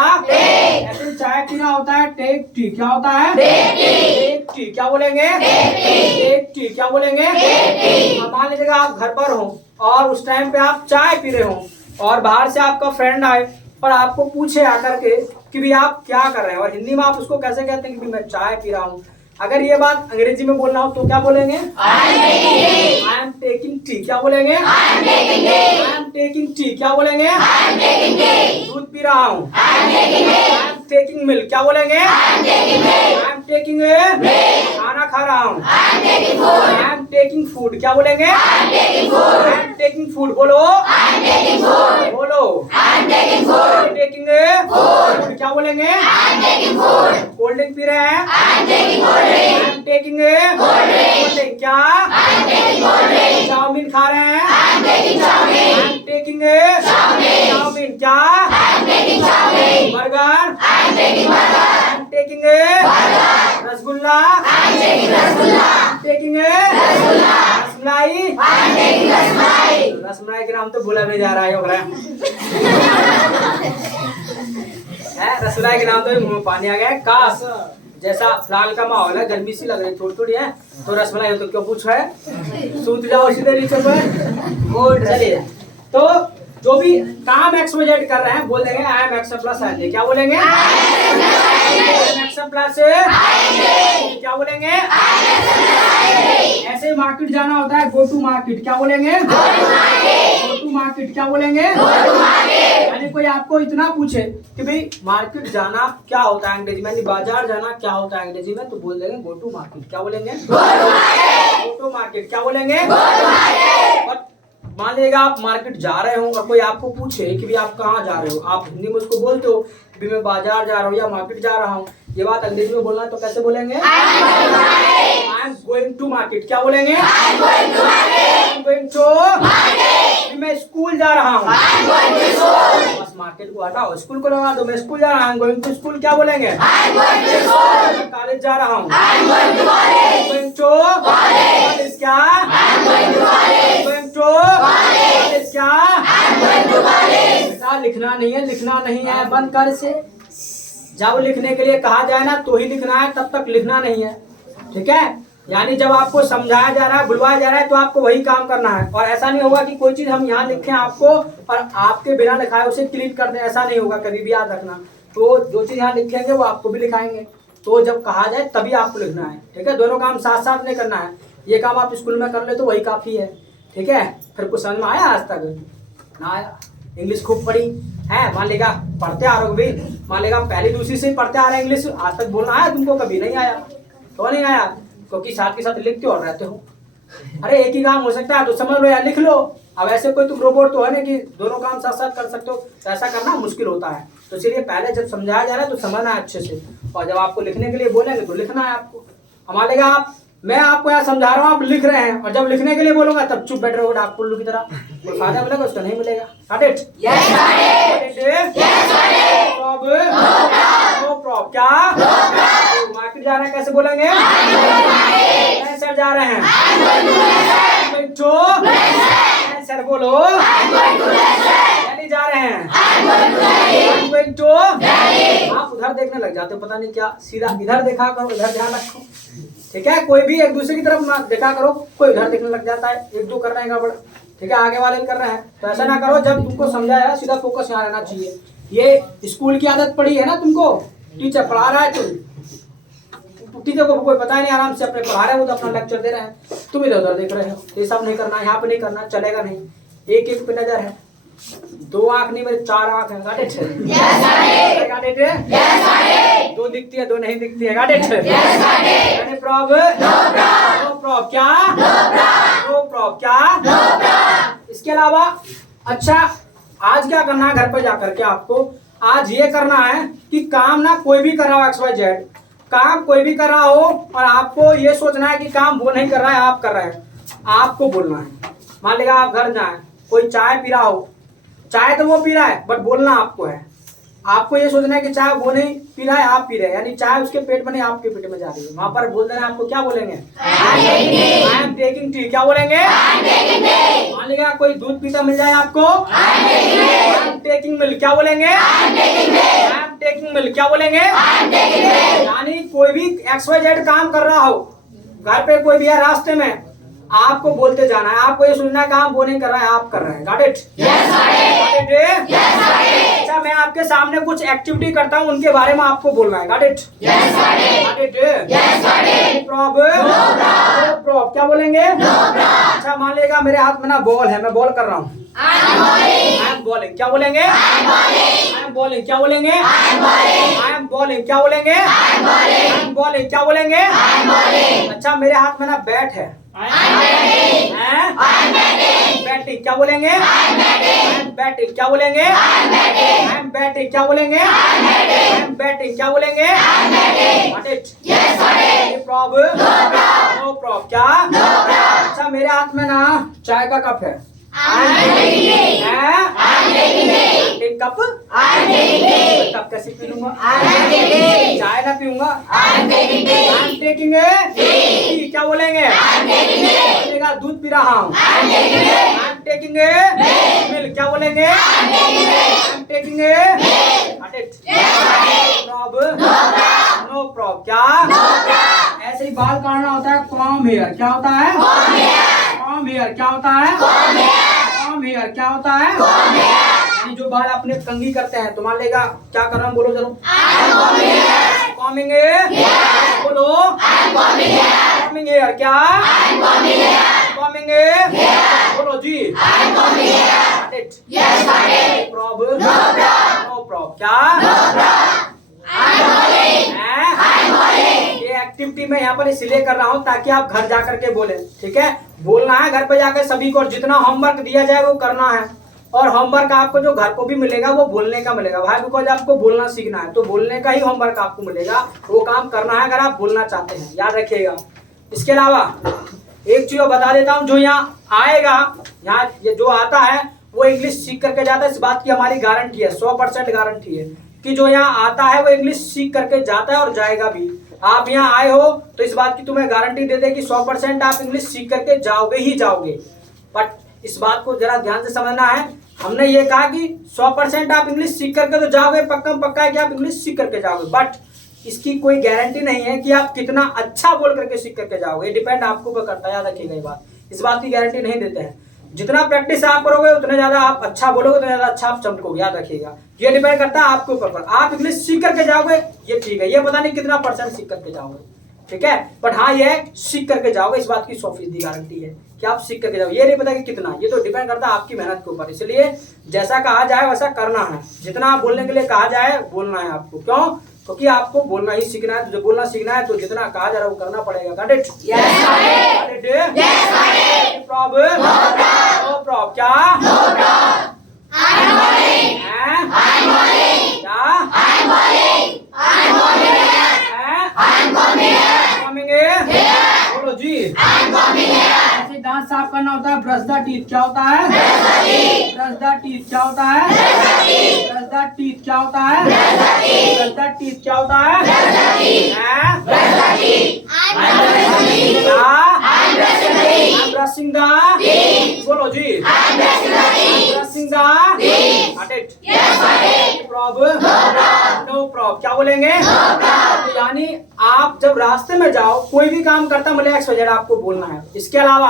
ऐसे चाय पीना होता है टेक टी। क्या होता है? Take tea. क्या बोलेंगे? Take tea. क्या बोलेंगे? अब मान लीजिएगा आप घर पर हो और उस टाइम पे आप चाय पी रहे हो और बाहर से आपका फ्रेंड आए और आपको पूछे आकर के कि भी आप क्या कर रहे हैं, और हिंदी में आप उसको कैसे कहते हैं कि मैं चाय पी रहा हूँ। अगर ये बात अंग्रेजी में बोलना हो तो क्या बोलेंगे? I am taking tea. क्या बोलेंगे? I am taking tea. क्या बोलेंगे? दूध पी रहा हूँ। I am taking milk. क्या बोलेंगे? आई एम टेकिंग खाना खा रहा हूँ। I am taking food. क्या बोलेंगे? I am taking food. बोलो बोलो। Taking food. क्या बोलेंगे? कोल्ड ड्रिंक पी रहे हैं। I am taking cold drink. क्या? चाउमीन खा रहे हैं। I am taking chow mein. क्या? Burger. I am taking rasgulla. Taking rasmalai. Rasmalai के नाम तो भूला भी जा रहा है रसमलाई के नाम तो मुंह में पानी आ गया है। काश जैसा फिलहाल का माहौल है, गर्मी सी लग रही थोड़ी थोड़ी है, तो रसमलाई हो तो क्यों पूछ रहा है? सूत जाओ सीधे नीचे पर। गुड। चलिए, तो जो भी काम XYZ कर रहे हैं बोल देंगे I am X plus ING। क्या बोलेंगे? एक्स प्लस क्या बोलेंगे? ऐसे मार्केट जाना होता है गो टू मार्केट। क्या बोलेंगे? Go to market. क्या बोलेंगे? यानी कोई आपको इतना पूछे कि भाई मार्केट जाना क्या होता है अंग्रेजी में, बाजार जाना क्या होता है अंग्रेजी में, तो बोल देंगे गो टू मार्केट। क्या बोलेंगे? Go to market. क्या बोलेंगे? और मान लीजिएगा आप मार्केट जा रहे हो और कोई आपको पूछे कि भी आप कहाँ जा रहे हो, आप हिंदी में उसको बोलते हो कि मैं बाजार जा रहा हूँ या मार्केट जा रहा हूँ। ये बात अंग्रेजी में बोलना है तो कैसे बोलेंगे? I am going to market. क्या बोलेंगे? I am going to. मैं स्कूल जा रहा हूँ। बस मार्केट को हटाओ, स्कूल को लगा दो। मैं स्कूल जा रहा हूँ, गोइंग टू स्कूल। क्या बोलेंगे? कॉलेज जा रहा हूँ। Going to college. क्या? Going to college. क्या? बेटा लिखना नहीं है, लिखना नहीं है, बंद कर से। जब लिखने के लिए कहा जाए ना तो ही लिखना है, तब तक लिखना नहीं है। ठीक है, यानी जब आपको समझाया जा रहा है, बुलवाया जा रहा है, तो आपको वही काम करना है। और ऐसा नहीं होगा कि कोई चीज हम यहाँ लिखें आपको और आपके बिना लिखाए उसे क्लिक कर दें, ऐसा नहीं होगा, कभी भी याद रखना। तो जो चीज यहाँ लिखेंगे वो आपको भी लिखाएंगे, तो जब कहा जाए तभी आपको लिखना है। ठीक है, दोनों काम साथ साथ नहीं करना है। ये काम आप स्कूल में कर ले तो वही काफी है। ठीक है, फिर कुछ समझ में आया आज तक? ना आया? इंग्लिश खूब पढ़ी है, मान लेगा पढ़ते आ रहे हो भी, मान लेगा पहली दूसरी से पढ़ते आ रहे हैं इंग्लिश, आज तक बोलना आया तुमको? कभी नहीं आया। तो नहीं आया क्योंकि साथ के साथ लिखते और रहते हो। अरे एक ही काम हो सकता है तो समझ लो या लिख लो। अब ऐसे कोई तुम रोबोट तो है ना कि दोनों काम साथ साथ कर सकते हो, तो ऐसा करना मुश्किल होता है। तो इसलिए पहले जब समझाया जा रहा है तो समझना है अच्छे से, और जब आपको लिखने के लिए बोलेंगे तो लिखना है आपको। हमारे लगा आप, मैं आपको यहाँ समझा रहा हूँ, आप लिख रहे हैं, और जब लिखने के लिए बोलूंगा तब चुप बैठ रहे हो डाक पुल्लू की तरह, कोई फायदा मिलेगा उसका नहीं मिलेगा। Got it? No problem. क्या मार्केट जा रहे हैं, कैसे बोलेंगे? सर जा रहे हैं, सर बोलो, दिल्ली जा रहे हैं, आप उधर देखने लग जाते हो, पता नहीं क्या, सीधा इधर देखा करो, इधर ध्यान रखो, ठीक है? कोई भी एक दूसरे की तरफ ना देखा करो, कोई इधर देखने लग जाता है, एक दो कर रहे हैं गड़बड़, ठीक है? आगे वाले कर रहे हैं, तो ऐसा ना करो। जब तुमको समझाया सीधा फोकस यहाँ रहना चाहिए। ये स्कूल की आदत पड़ी है ना तुमको, टीचर पढ़ा रहा है, टीचर को कोई पता ही नहीं, आराम से अपने पढ़ा रहे हो, तो अपना लेक्चर दे रहे हैं, तुम इधर उधर देख रहे हो। ये सब नहीं करना, यहाँ पे नहीं करना, चलेगा नहीं। एक एक पे नजर है, 2 आंख नहीं मेरे 4 आंख है। गाटे छे गाटे छे, दो दिखती है 2 नहीं दिखती है। गाटे छे नो प्रॉब्लम, नो प्रॉब्लम। क्या नो प्रॉब्लम? क्या इसके अलावा अच्छा आज क्या करना है घर पे जाकर के आपको? आज ये करना है कि काम ना कोई भी कर रहा हो, XYZ काम कोई भी कर रहा हो, और आपको ये सोचना है कि काम वो नहीं कर रहा है, आप कर रहे हैं, आपको बोलना है। मान लीजिए आप घर जाए, कोई चाय पी रहा हो, चाय तो वो पी रहा है बट बोलना आपको है। आपको ये सोचना है कि चाय वो नहीं पी रहा है, आप पी रहे हैं, यानी चाय उसके पेट में नहीं आपके पेट में जा रही है। वहां पर बोल देना, आपको क्या बोलेंगे? I am taking tea. क्या बोलेंगे? मान लीजिए कोई दूध पीता मिल जाए आपको, आई एम टेकिंग मिल्क। क्या बोलेंगे? I am taking milk. क्या बोलेंगे? यानी कोई भी XYZ काम कर रहा हो, घर पे कोई भी है, रास्ते में आपको बोलते जाना है। आपको ये सुनना है काम वो नहीं कर रहा है, आप कर रहे हैं। Got it? अच्छा, मैं आपके सामने कुछ एक्टिविटी करता हूँ, उनके बारे में आपको बोलना है। Got it? Problem, no problem. क्या बोलेंगे? अच्छा, मान लीजिएगा मेरे हाथ में ना बॉल है, मैं बॉल कर रहा हूँ, आई एम बॉलिंग। क्या बोलेंगे? I am bowling. क्या बोलेंगे? I am bowling. क्या बोलेंगे? I am bowling. क्या बोलेंगे? अच्छा, मेरे हाथ में ना बैट है, बैटिंग। क्या बोलेंगे? I am batting. क्या बोलेंगे? I am batting. क्या बोलेंगे? I am batting. क्या बोलेंगे? Problem, no problem. क्या? अच्छा, मेरे हाथ में ना चाय का कप है, कप कप कैसे पी लूंगा? चाय ना पीऊंगा। टेकिंग क्या बोलेंगे? दूध पी रहा हूँ, टेकिंग मिल्क। क्या बोलेंगे? Taking no problem. क्या? ऐसे ही बाल काटना होता है, कॉम हेयर। क्या होता है? Come here. क्या होता है? Come here. क्या होता है? यानी जो बाल अपने कंघी करते हैं, तो मान लेगा क्या कर रहा हूँ, बोलो जरूर। कॉमिंग बोलो, कॉमिंग हेयर। क्या? कॉमिंग बोलो जी। Problem, no problem. क्या? ये एक्टिविटी मैं यहाँ पर इसलिए कर रहा हूँ ताकि आप घर जाकर के बोले, ठीक है? बोलना है घर पे जाकर सभी को, जितना होमवर्क दिया जाए वो करना है, और होमवर्क आपको जो घर को भी मिलेगा वो बोलने का मिलेगा भाई, बिकॉज आपको बोलना सीखना है, तो बोलने का ही होमवर्क आपको मिलेगा, वो काम करना है अगर आप बोलना चाहते हैं, याद रखिएगा। इसके अलावा एक चीज बता देता हूँ, जो यहाँ आएगा, यहाँ ये जो आता है वो इंग्लिश सीख करके जाता है, इस बात की हमारी गारंटी है, 100% गारंटी है कि जो यहाँ आता है वो इंग्लिश सीख करके जाता है और जाएगा भी। आप यहाँ आए हो तो इस बात की तुम्हें गारंटी दे दे कि 100% आप इंग्लिश सीख करके जाओगे ही जाओगे। बट इस बात को जरा ध्यान से समझना है, हमने ये कहा कि 100% आप इंग्लिश सीख करके तो जाओगे, पक्का पक्का है कि आप इंग्लिश सीख करके जाओगे, बट इसकी कोई गारंटी नहीं है कि आप कितना अच्छा बोल करके सीख करके जाओगे, डिपेंड आपको ऊपर करता है, याद रखिएगा ये बात, इस बात की गारंटी नहीं देते हैं। जितना प्रैक्टिस आप करोगे उतने ज्यादा आप अच्छा बोलोगे, उतना ज्यादा अच्छा आप चमकोगे, याद रखिएगा, ये डिपेंड करता है आपके ऊपर पर। आप इंग्लिश सीख करके जाओगे ये ठीक है, ये पता नहीं कितना % सीख करके जाओगे, ठीक है, बट हाँ ये सीख करके जाओगे, इस बात की 100% गारंटी है कि आप सीख करके जाओगे। ये नहीं पता कि कितना, ये तो डिपेंड करता है आपकी मेहनत के ऊपर, इसलिए जैसा कहा जाए वैसा करना है, जितना आप बोलने के लिए कहा जाए बोलना है आपको। क्यों? क्योंकि आपको बोलना ही सीखना है, तो बोलना सीखना है तो जितना कहा जा रहा है वो करना पड़ेगा। प्रॉब्लम नो प्रॉब्लम क्या? No problem. I am bowling. I am bowling. क्या? I am bowling. I am bowling. I am bowling. Coming बोलो जी। आई एम बॉलिंग। ऐसे दांत साफ करना होता है। ब्रश द टीथ क्या होता है? ब्रश द टीथ क्या होता है? ब्रश द टीथ क्या होता है? ब्रश द टीथ क्या होता है? Brush the teeth. Brushing the बोलो जी। ब्रशिंग द नो प्रॉब्लम क्या बोलेंगे? तो यानी आप जब रास्ते में जाओ कोई भी काम करता मतलब एक्स वजह आपको बोलना है। इसके अलावा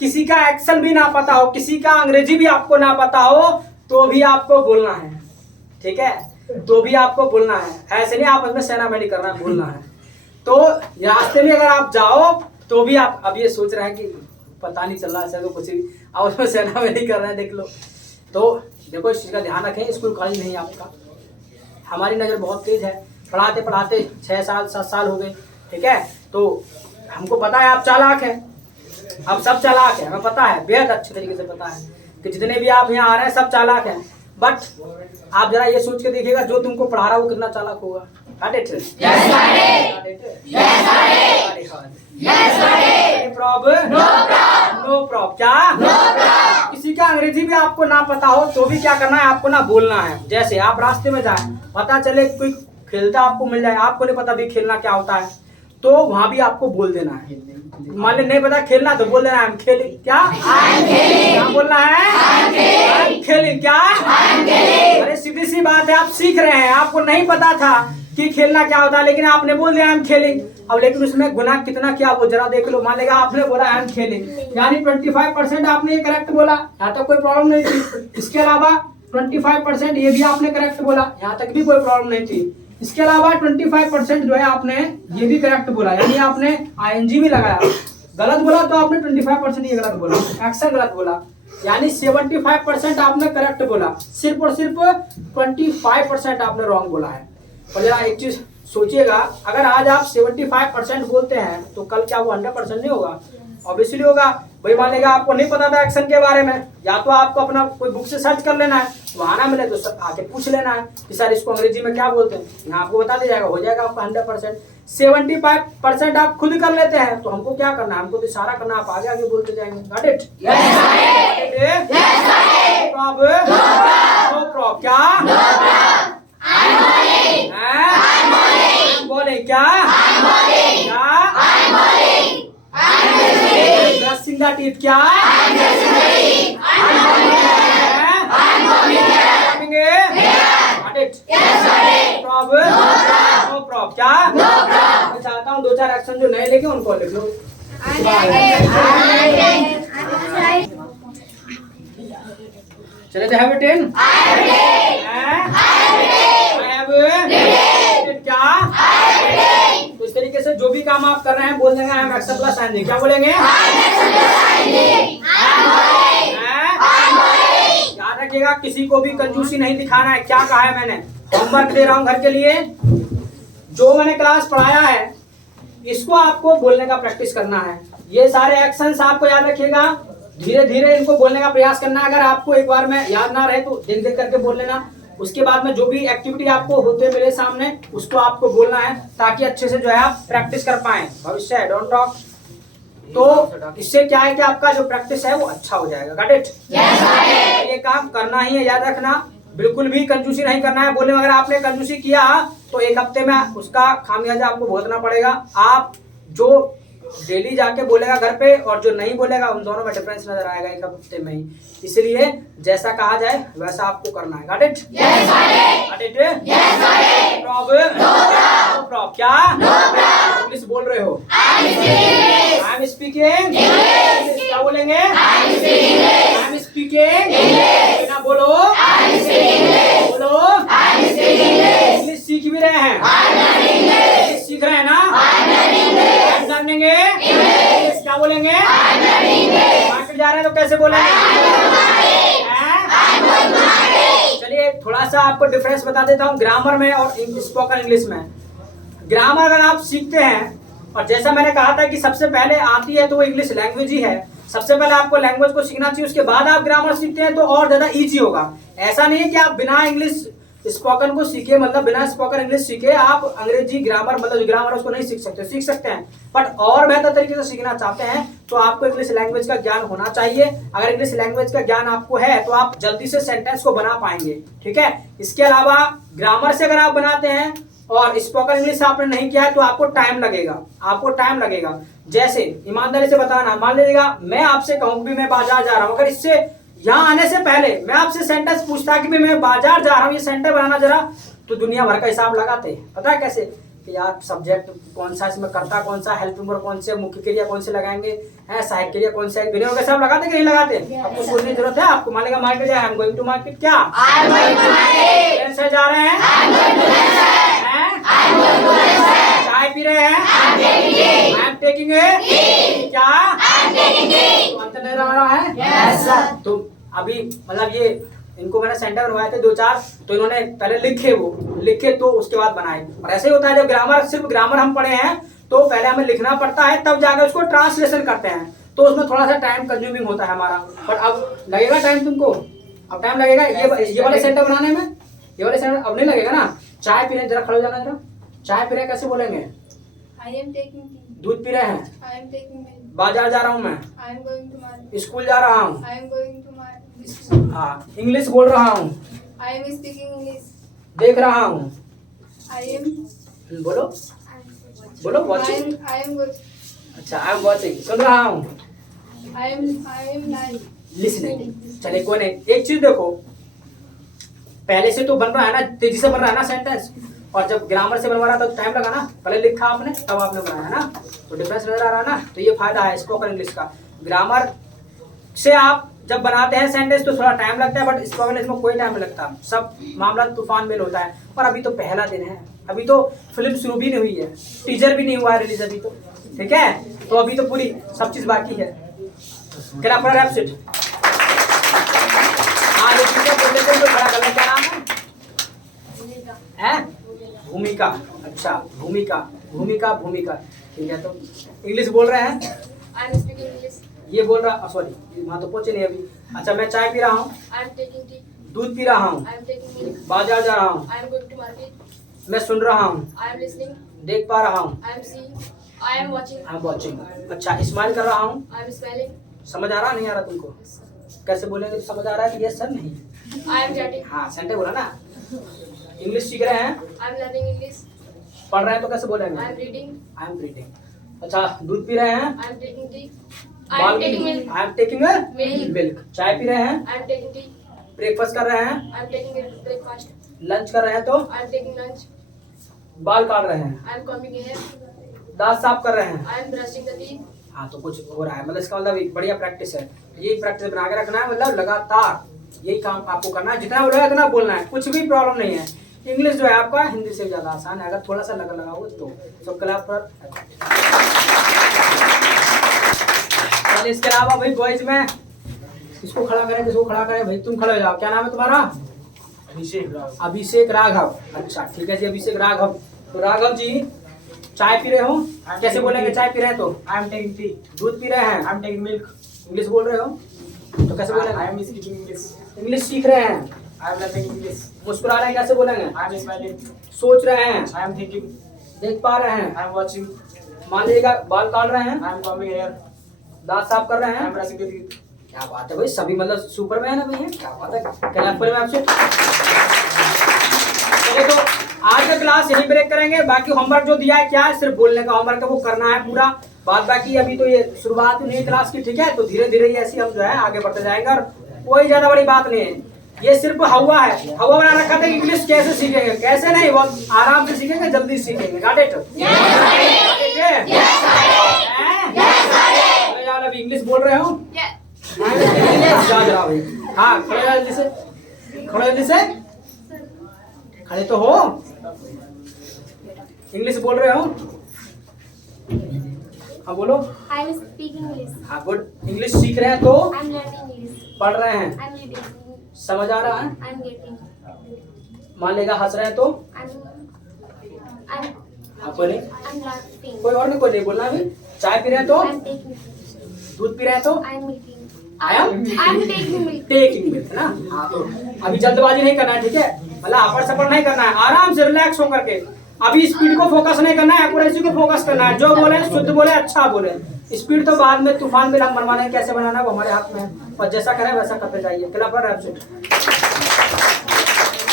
किसी का एक्शन भी ना पता हो, किसी का अंग्रेजी भी आपको ना पता हो तो भी आपको बोलना है। ठीक है, तो भी आपको बोलना है। ऐसे नहीं आपस में सेनामेडी करना है, बोलना है। तो रास्ते में अगर आप जाओ तो भी आप अब ये सोच रहे हैं कि पता नहीं चल रहा है तो कुछ भी आप उसमें सेनामेडी कर रहे हैं, देख लो। तो देखो इस चीज़ का ध्यान रखें। स्कूल कॉलेज नहीं आपका, हमारी नज़र बहुत तेज है। पढ़ाते पढ़ाते 6 साल 7 साल हो गए। ठीक है, तो हमको पता है आप चालाक हैं, आप सब चालाक हैं, हमें पता है, बेहद अच्छे तरीके से पता है कि जितने भी आप यहाँ आ रहे हैं सब चालाक हैं। बट आप जरा ये सोच के देखिएगा जो तुमको पढ़ा रहा है वो कितना चालाक होगा। नो प्रॉब्लम क्या? किसी का अंग्रेजी भी आपको ना पता हो तो भी क्या करना है, आपको ना बोलना है। जैसे आप रास्ते में जाए, पता चले कोई खेलता आपको मिल जाए, आपको नहीं पता भी खेलना क्या होता है, तो वहां भी आपको बोल देना है। मान ली नहीं पता खेलना तो बोल देना है खेलिंग क्या? क्या बोलना है? खेलिंग क्या? अरे सीधी सी बात है, आप सीख रहे हैं, आपको नहीं पता था कि खेलना क्या होता है, लेकिन आपने बोल दिया हम खेलिंग। अब लेकिन उसमें गुनाह कितना किया वो जरा देख लो। मान लेगा आपने बोला हम खेलिंग, यानी 25% आपने ये करेक्ट बोला, यहाँ तक कोई प्रॉब्लम नहीं थी। इसके अलावा 25% ये भी आपने करेक्ट बोला, यहाँ तक भी कोई प्रॉब्लम नहीं थी। इसके अलावा 25% जो है आपने ये भी करेक्ट बोला, यानी आपने ING भी लगाया। गलत बोला तो आपने 25% ये गलत बोला, एक्शन गलत बोला, यानी 75% आपने करेक्ट बोला, सिर्फ और सिर्फ 25% आपने रॉन्ग बोला है। और जरा एक चीज सोचिएगा, अगर आज आप 75% बोलते हैं तो कल क्या वो 100% नहीं होगा? ऑब्वियसली होगा। भाई मान लेगा आपको नहीं पता था एक्शन के बारे में, या तो आपको अपना कोई बुक से सर्च कर लेना है, वहां ना मिले तो आके पूछ लेना है कि सर इसको अंग्रेजी में क्या बोलते हैं, यहाँ आपको बता दिया जाएगा, हो जाएगा आपका 100%। 75% आप खुद कर लेते हैं तो हमको क्या करना है, हमको तो इशारा करना, आप आगे आगे बोलते जाएंगे। Got it? नो प्रॉब्लम क्या? बोलिंग क्या? ब्रशिंग द टीथ क्या? नो प्रॉब्लम क्या? मैं चाहता हूँ 2-4 एक्शन जो नए लेके उनको लिख लो। चले तो हैव 10 क्या? तो इस तरीके से जो भी काम आप कर रहे हैं बोल देंगे हम एक्शन प्लस ING। क्या बोलेंगे? याद रखिएगा किसी को भी कंजूसी नहीं दिखाना है। क्या कहा है मैंने? होमवर्क दे रहा हूँ घर के लिए, जो मैंने क्लास पढ़ाया है इसको आपको बोलने का प्रैक्टिस करना है। ये सारे एक्शंस आपको याद रखिएगा, धीरे धीरे इनको बोलने का प्रयास करना। अगर आपको एक बार में याद ना रहे तो देख देख करके बोल लेना। उसके बाद में जो भी एक्टिविटी आपको होते मेरे सामने उसको आपको बोलना है, ताकि अच्छे से जो है आप प्रैक्टिस कर पाए भविष्य है। Don't talk. तो इससे क्या है कि आपका जो प्रैक्टिस है वो अच्छा हो जाएगा। Got it? ये काम करना ही है, याद रखना, बिल्कुल भी कंजूसी नहीं करना है। बोलने में अगर आपने कंजूसी किया तो 1 हफ्ते में उसका खामियाजा आपको भुगतना पड़ेगा। आप जो डेली जाके बोलेगा घर पे और जो नहीं बोलेगा उन दोनों में डिफरेंस नजर आएगा 1 हफ्ते में ही। इसलिए जैसा कहा जाए वैसा आपको करना है। Got it? Got it? Problem? No problem क्या? इंग्लिश बोल रहे हो? I am speaking. क्या बोलेंगे? I am speaking. ना बोलो बोलो। इंग्लिश सीख भी रहे हैं, इंग्लिश सीख रहे हैं ना? लर्निंग क्या बोलेंगे? मार्केट जा रहे हैं तो कैसे बोलेंगे? चलिए थोड़ा सा आपको डिफरेंस बता देता हूँ ग्रामर में और स्पोकन इंग्लिश में। ग्रामर अगर आप सीखते हैं, और जैसा मैंने कहा था कि सबसे पहले आती है तो वो इंग्लिश लैंग्वेज ही है, सबसे पहले आपको लैंग्वेज को सीखना चाहिए, उसके बाद आप ग्रामर सीखते हैं तो और ज्यादा इजी होगा। ऐसा नहीं है कि आप बिना इंग्लिश स्पोकन को सीखे, मतलब बिना स्पोकन इंग्लिश सीखे आप अंग्रेजी ग्रामर, मतलब जो ग्रामर उसको नहीं सीख सकते, सीख सकते हैं, बट और बेहतर तरीके से सीखना चाहते हैं तो आपको इंग्लिश लैंग्वेज का ज्ञान होना चाहिए। अगर इंग्लिश लैंग्वेज का ज्ञान आपको है तो आप जल्दी से सेंटेंस को बना पाएंगे, ठीक है। इसके अलावा ग्रामर से अगर आप बनाते हैं और स्पोकन इंग्लिश आपने नहीं किया है तो आपको टाइम लगेगा, आपको टाइम लगेगा। जैसे ईमानदारी से बताना, मान लीजिएगा मैं आपसे कहूँ कि मैं बाजार जा रहा हूँ, अगर इससे यहाँ आने से पहले मैं आपसे सेंटेंस पूछता कि मैं बाजार जा रहा हूँ, ये सेंटेंस बनाना जरा, तो दुनिया भर का हिसाब लगाते हैं। पता है कैसे कि यार सब्जेक्ट कौन सा, इसमें करता कौन सा, हेल्पिंग वर्ब कौन से, मुख्य क्रिया कौन से लगाएंगे, है सहायक क्रिया कौन सा, दुनिया का हिसाब लगाते कि नहीं लगाते? आपको सोचने की जरूरत है। आपको मान लेगा मार्केट जाए, I am going to market, क्या ट्रेन से जा रहे हैं, चाय पी रहे हैं, आई एम टेकिंग क्या, आंसर नहीं रहा है। तो अभी मतलब ये इनको मैंने सेंटर बनवाए थे 2-4, तो इन्होंने पहले लिखे तो उसके बाद बनाए। और ऐसे ही होता है जब ग्रामर, सिर्फ ग्रामर हम पढ़े हैं तो पहले हमें लिखना पड़ता है, तब जाकर उसको ट्रांसलेशन करते हैं, तो उसमें थोड़ा सा टाइम कंज्यूमिंग होता है हमारा। पर अब लगेगा टाइम तुमको, अब टाइम लगेगा ये वाले सेंटर बनाने में, ये वाले सेंटर अब नहीं लगेगा ना। चाय पी रहे हैं, जरा खड़े हो जाना जरा। चाय पी रहे हैं कैसे बोलेंगे? I am taking tea. दूध पी रहे हैं, I am taking milk. बाजार जा रहा हूँ मैं, I am going to market. School जा रहा हूँ, I am going to market. हाँ इंग्लिश बोल रहा हूँ, I am speaking English. देख रहा हूँ, I am. बोलो बोलो वॉचिंग, I am watching. अच्छा आई एम वॉचिंग, सुन रहा हूँ, I am lying. लिसनिंग। चलिए कोई नहीं, एक चीज देखो, पहले से तो बन रहा है ना, तेजी से बन रहा है ना सेंटेंस, और जब ग्रामर से बनवा रहा था तो टाइम लगा ना, पहले लिखा आपने तब आपने बनाया है ना, तो डिफरेंस नजर आ रहा है ना। तो ये फायदा है स्पोकन इंग्लिश का। ग्रामर से आप जब बनाते हैं सेंटेंस तो थोड़ा टाइम लगता है, बट स्पोकन इंग्लिश में कोई टाइम नहीं लगता, सब मामला तूफान मेल होता है। और अभी तो पहला दिन है, अभी तो फिल्म शुरू भी नहीं हुई है, टीजर भी नहीं हुआ है रिलीज अभी तो, ठीक है। तो अभी तो पूरी सब चीज बाकी है। क्या है? भूमिका, अच्छा भूमिका, ठीक है। तो इंग्लिश बोल रहे हैं, I am speaking English. ये बोल रहा, सॉरी वहाँ तो पहुंचे नहीं अभी। अच्छा मैं चाय पी रहा हूँ, I am taking tea. दूध पी रहा हूँ, I am taking milk. बाजार जा रहा हूँ, I am going to market. मैं सुन रहा हूँ, I am listening. देख पा रहा हूँ, I am seeing. I am watching. I am watching. अच्छा स्माइल कर रहा हूँ, I am smiling. समझ आ रहा नहीं आ रहा तुमको? कैसे बोलेंगे समझ आ रहा है कि यस सर नहीं? I am chatting. हाँ सेंटे बोला ना। इंग्लिश सीख रहे हैं, I am learning English. पढ़ रहे हैं तो कैसे बोलेंगे? I am reading. I am reading. अच्छा दूध पी रहे हैं, I am taking tea. I am taking milk. I am taking milk. चाय पी रहे हैं, I am taking tea. Breakfast कर रहे हैं, I am taking breakfast. Lunch कर रहे हैं, तो I am taking lunch. बाल काट रहे हैं, I am combing hair. दांत साफ कर रहे हैं। I am brushing the teeth. हाँ तो कुछ हो रहा है, मतलब इसका मतलब एक बढ़िया प्रैक्टिस है। यही प्रैक्टिस बना के रखना है, मतलब लगातार यही काम आपको करना है, जितना बोलेगा उतना बोलना है, कुछ भी प्रॉब्लम नहीं है। इंग्लिश जो है आपका हिंदी से ज्यादा आसान है, अगर थोड़ा सा लगाओ तो क्लास पर। चलिए इसके अलावा भाई बॉयज में इसको खड़ा करें, किसको खड़ा करें भाई? तुम खड़े हो जाओ। क्या नाम है तुम्हारा? अभिषेक राघव। अच्छा ठीक है जी, अभिषेक राघव। तो राघव जी चाय पी रहे हो, कैसे बोलेंगे चाय पी रहे हैं तो? I am taking tea. दूध पी रहे हैं, I am taking milk. English बोल रहे हो तो कैसे I बोलेंगे? am speaking English. इंग्लिश सीख रहे हैं, I am learning English. मुस्कुरा रहे हैं, कैसे बोलेंगे? I am smiling. सोच रहे हैं, I am thinking. देख पा रहे हैं, I am watching. मान लीजिएगा बाल काट रहे हैं, I am combing hair. दांत साफ कर रहे I am हैं। brushing the teeth. क्या बात है भाई, सभी मतलब सुपरमैन है भैया, क्या बात है। क्लैप करें आपसे। चलिए तो आज का क्लास यही ब्रेक करेंगे, बाकी होमवर्क जो दिया है क्या है, सिर्फ बोलने का होमवर्क है, वो करना है पूरा। बाद बाकी अभी तो ये शुरुआत नहीं क्लास की, ठीक है। तो धीरे धीरे ऐसे हम जो है आगे बढ़ते जाएंगे, और कोई ज्यादा बड़ी बात नहीं है, ये सिर्फ हवा है। हवा बना रखा था इंग्लिश कैसे सीखेंगे, कैसे नहीं, बहुत आराम से सीखेंगे, जल्दी सीखेंगे। Got it? अभी इंग्लिश बोल रहे हो? याद रहा भाई। हाँ खड़े जल्दी से, खड़े जल्दी से, खड़े तो हो। इंग्लिश बोल रहे हो? हाँ बोलो। I am speaking English. हाँ गुड। इंग्लिश सीख रहे हैं तो I am learning English. पढ़ रहे हैं, I am reading. समझ आ रहा है। I am getting. मान लेगा हंस रहे हैं तो I'm आप बोले, laughing. कोई और नहीं, कोई नहीं बोलना। अभी चाय पी रहे हैं तो I am taking. दूध पी रहे हैं तो I am milking. I am I am taking milk. Taking milk ना। हाँ तो अभी जल्दबाजी नहीं करना है, ठीक है, मतलब आपड़ सपड़ नहीं करना है, आराम से रिलैक्स होकर के। अभी स्पीड को फोकस नहीं करना है, एक्यूरेसी को फोकस करना है। जो बोले शुद्ध बोले, अच्छा बोले। स्पीड तो बाद में तूफान में हम बनवाने हैं, कैसे बनाना है वो हमारे हाथ में है, और जैसा करें वैसा करते जाइए। क्लैप फॉर रैप्सूट।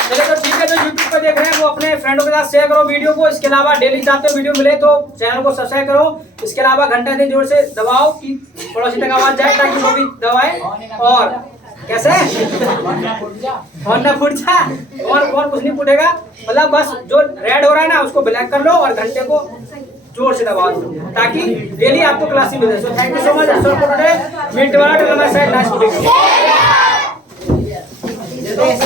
चलिए तो ठीक है, जो यूट्यूब पे देख रहे हैं वो अपने फ्रेंडों के साथ शेयर करो वीडियो को। इसके अलावा डेली चाहते हो वीडियो मिले तो चैनल को सब्सक्राइब करो। इसके अलावा घंटा दिन जोर से दबाओ कि पड़ोसी तक आवाज जाए, ताकि वो भी दबाए। और कैसे और ना फूट जा, और कुछ नहीं फूटेगा, मतलब बस जो रेड हो रहा है ना उसको ब्लैक कर लो और घंटे को जोर से दबा दो, ताकि डेली आपको क्लासेस मिले। So thank you so much for today. Meet वाला नाइस टू मीट यू।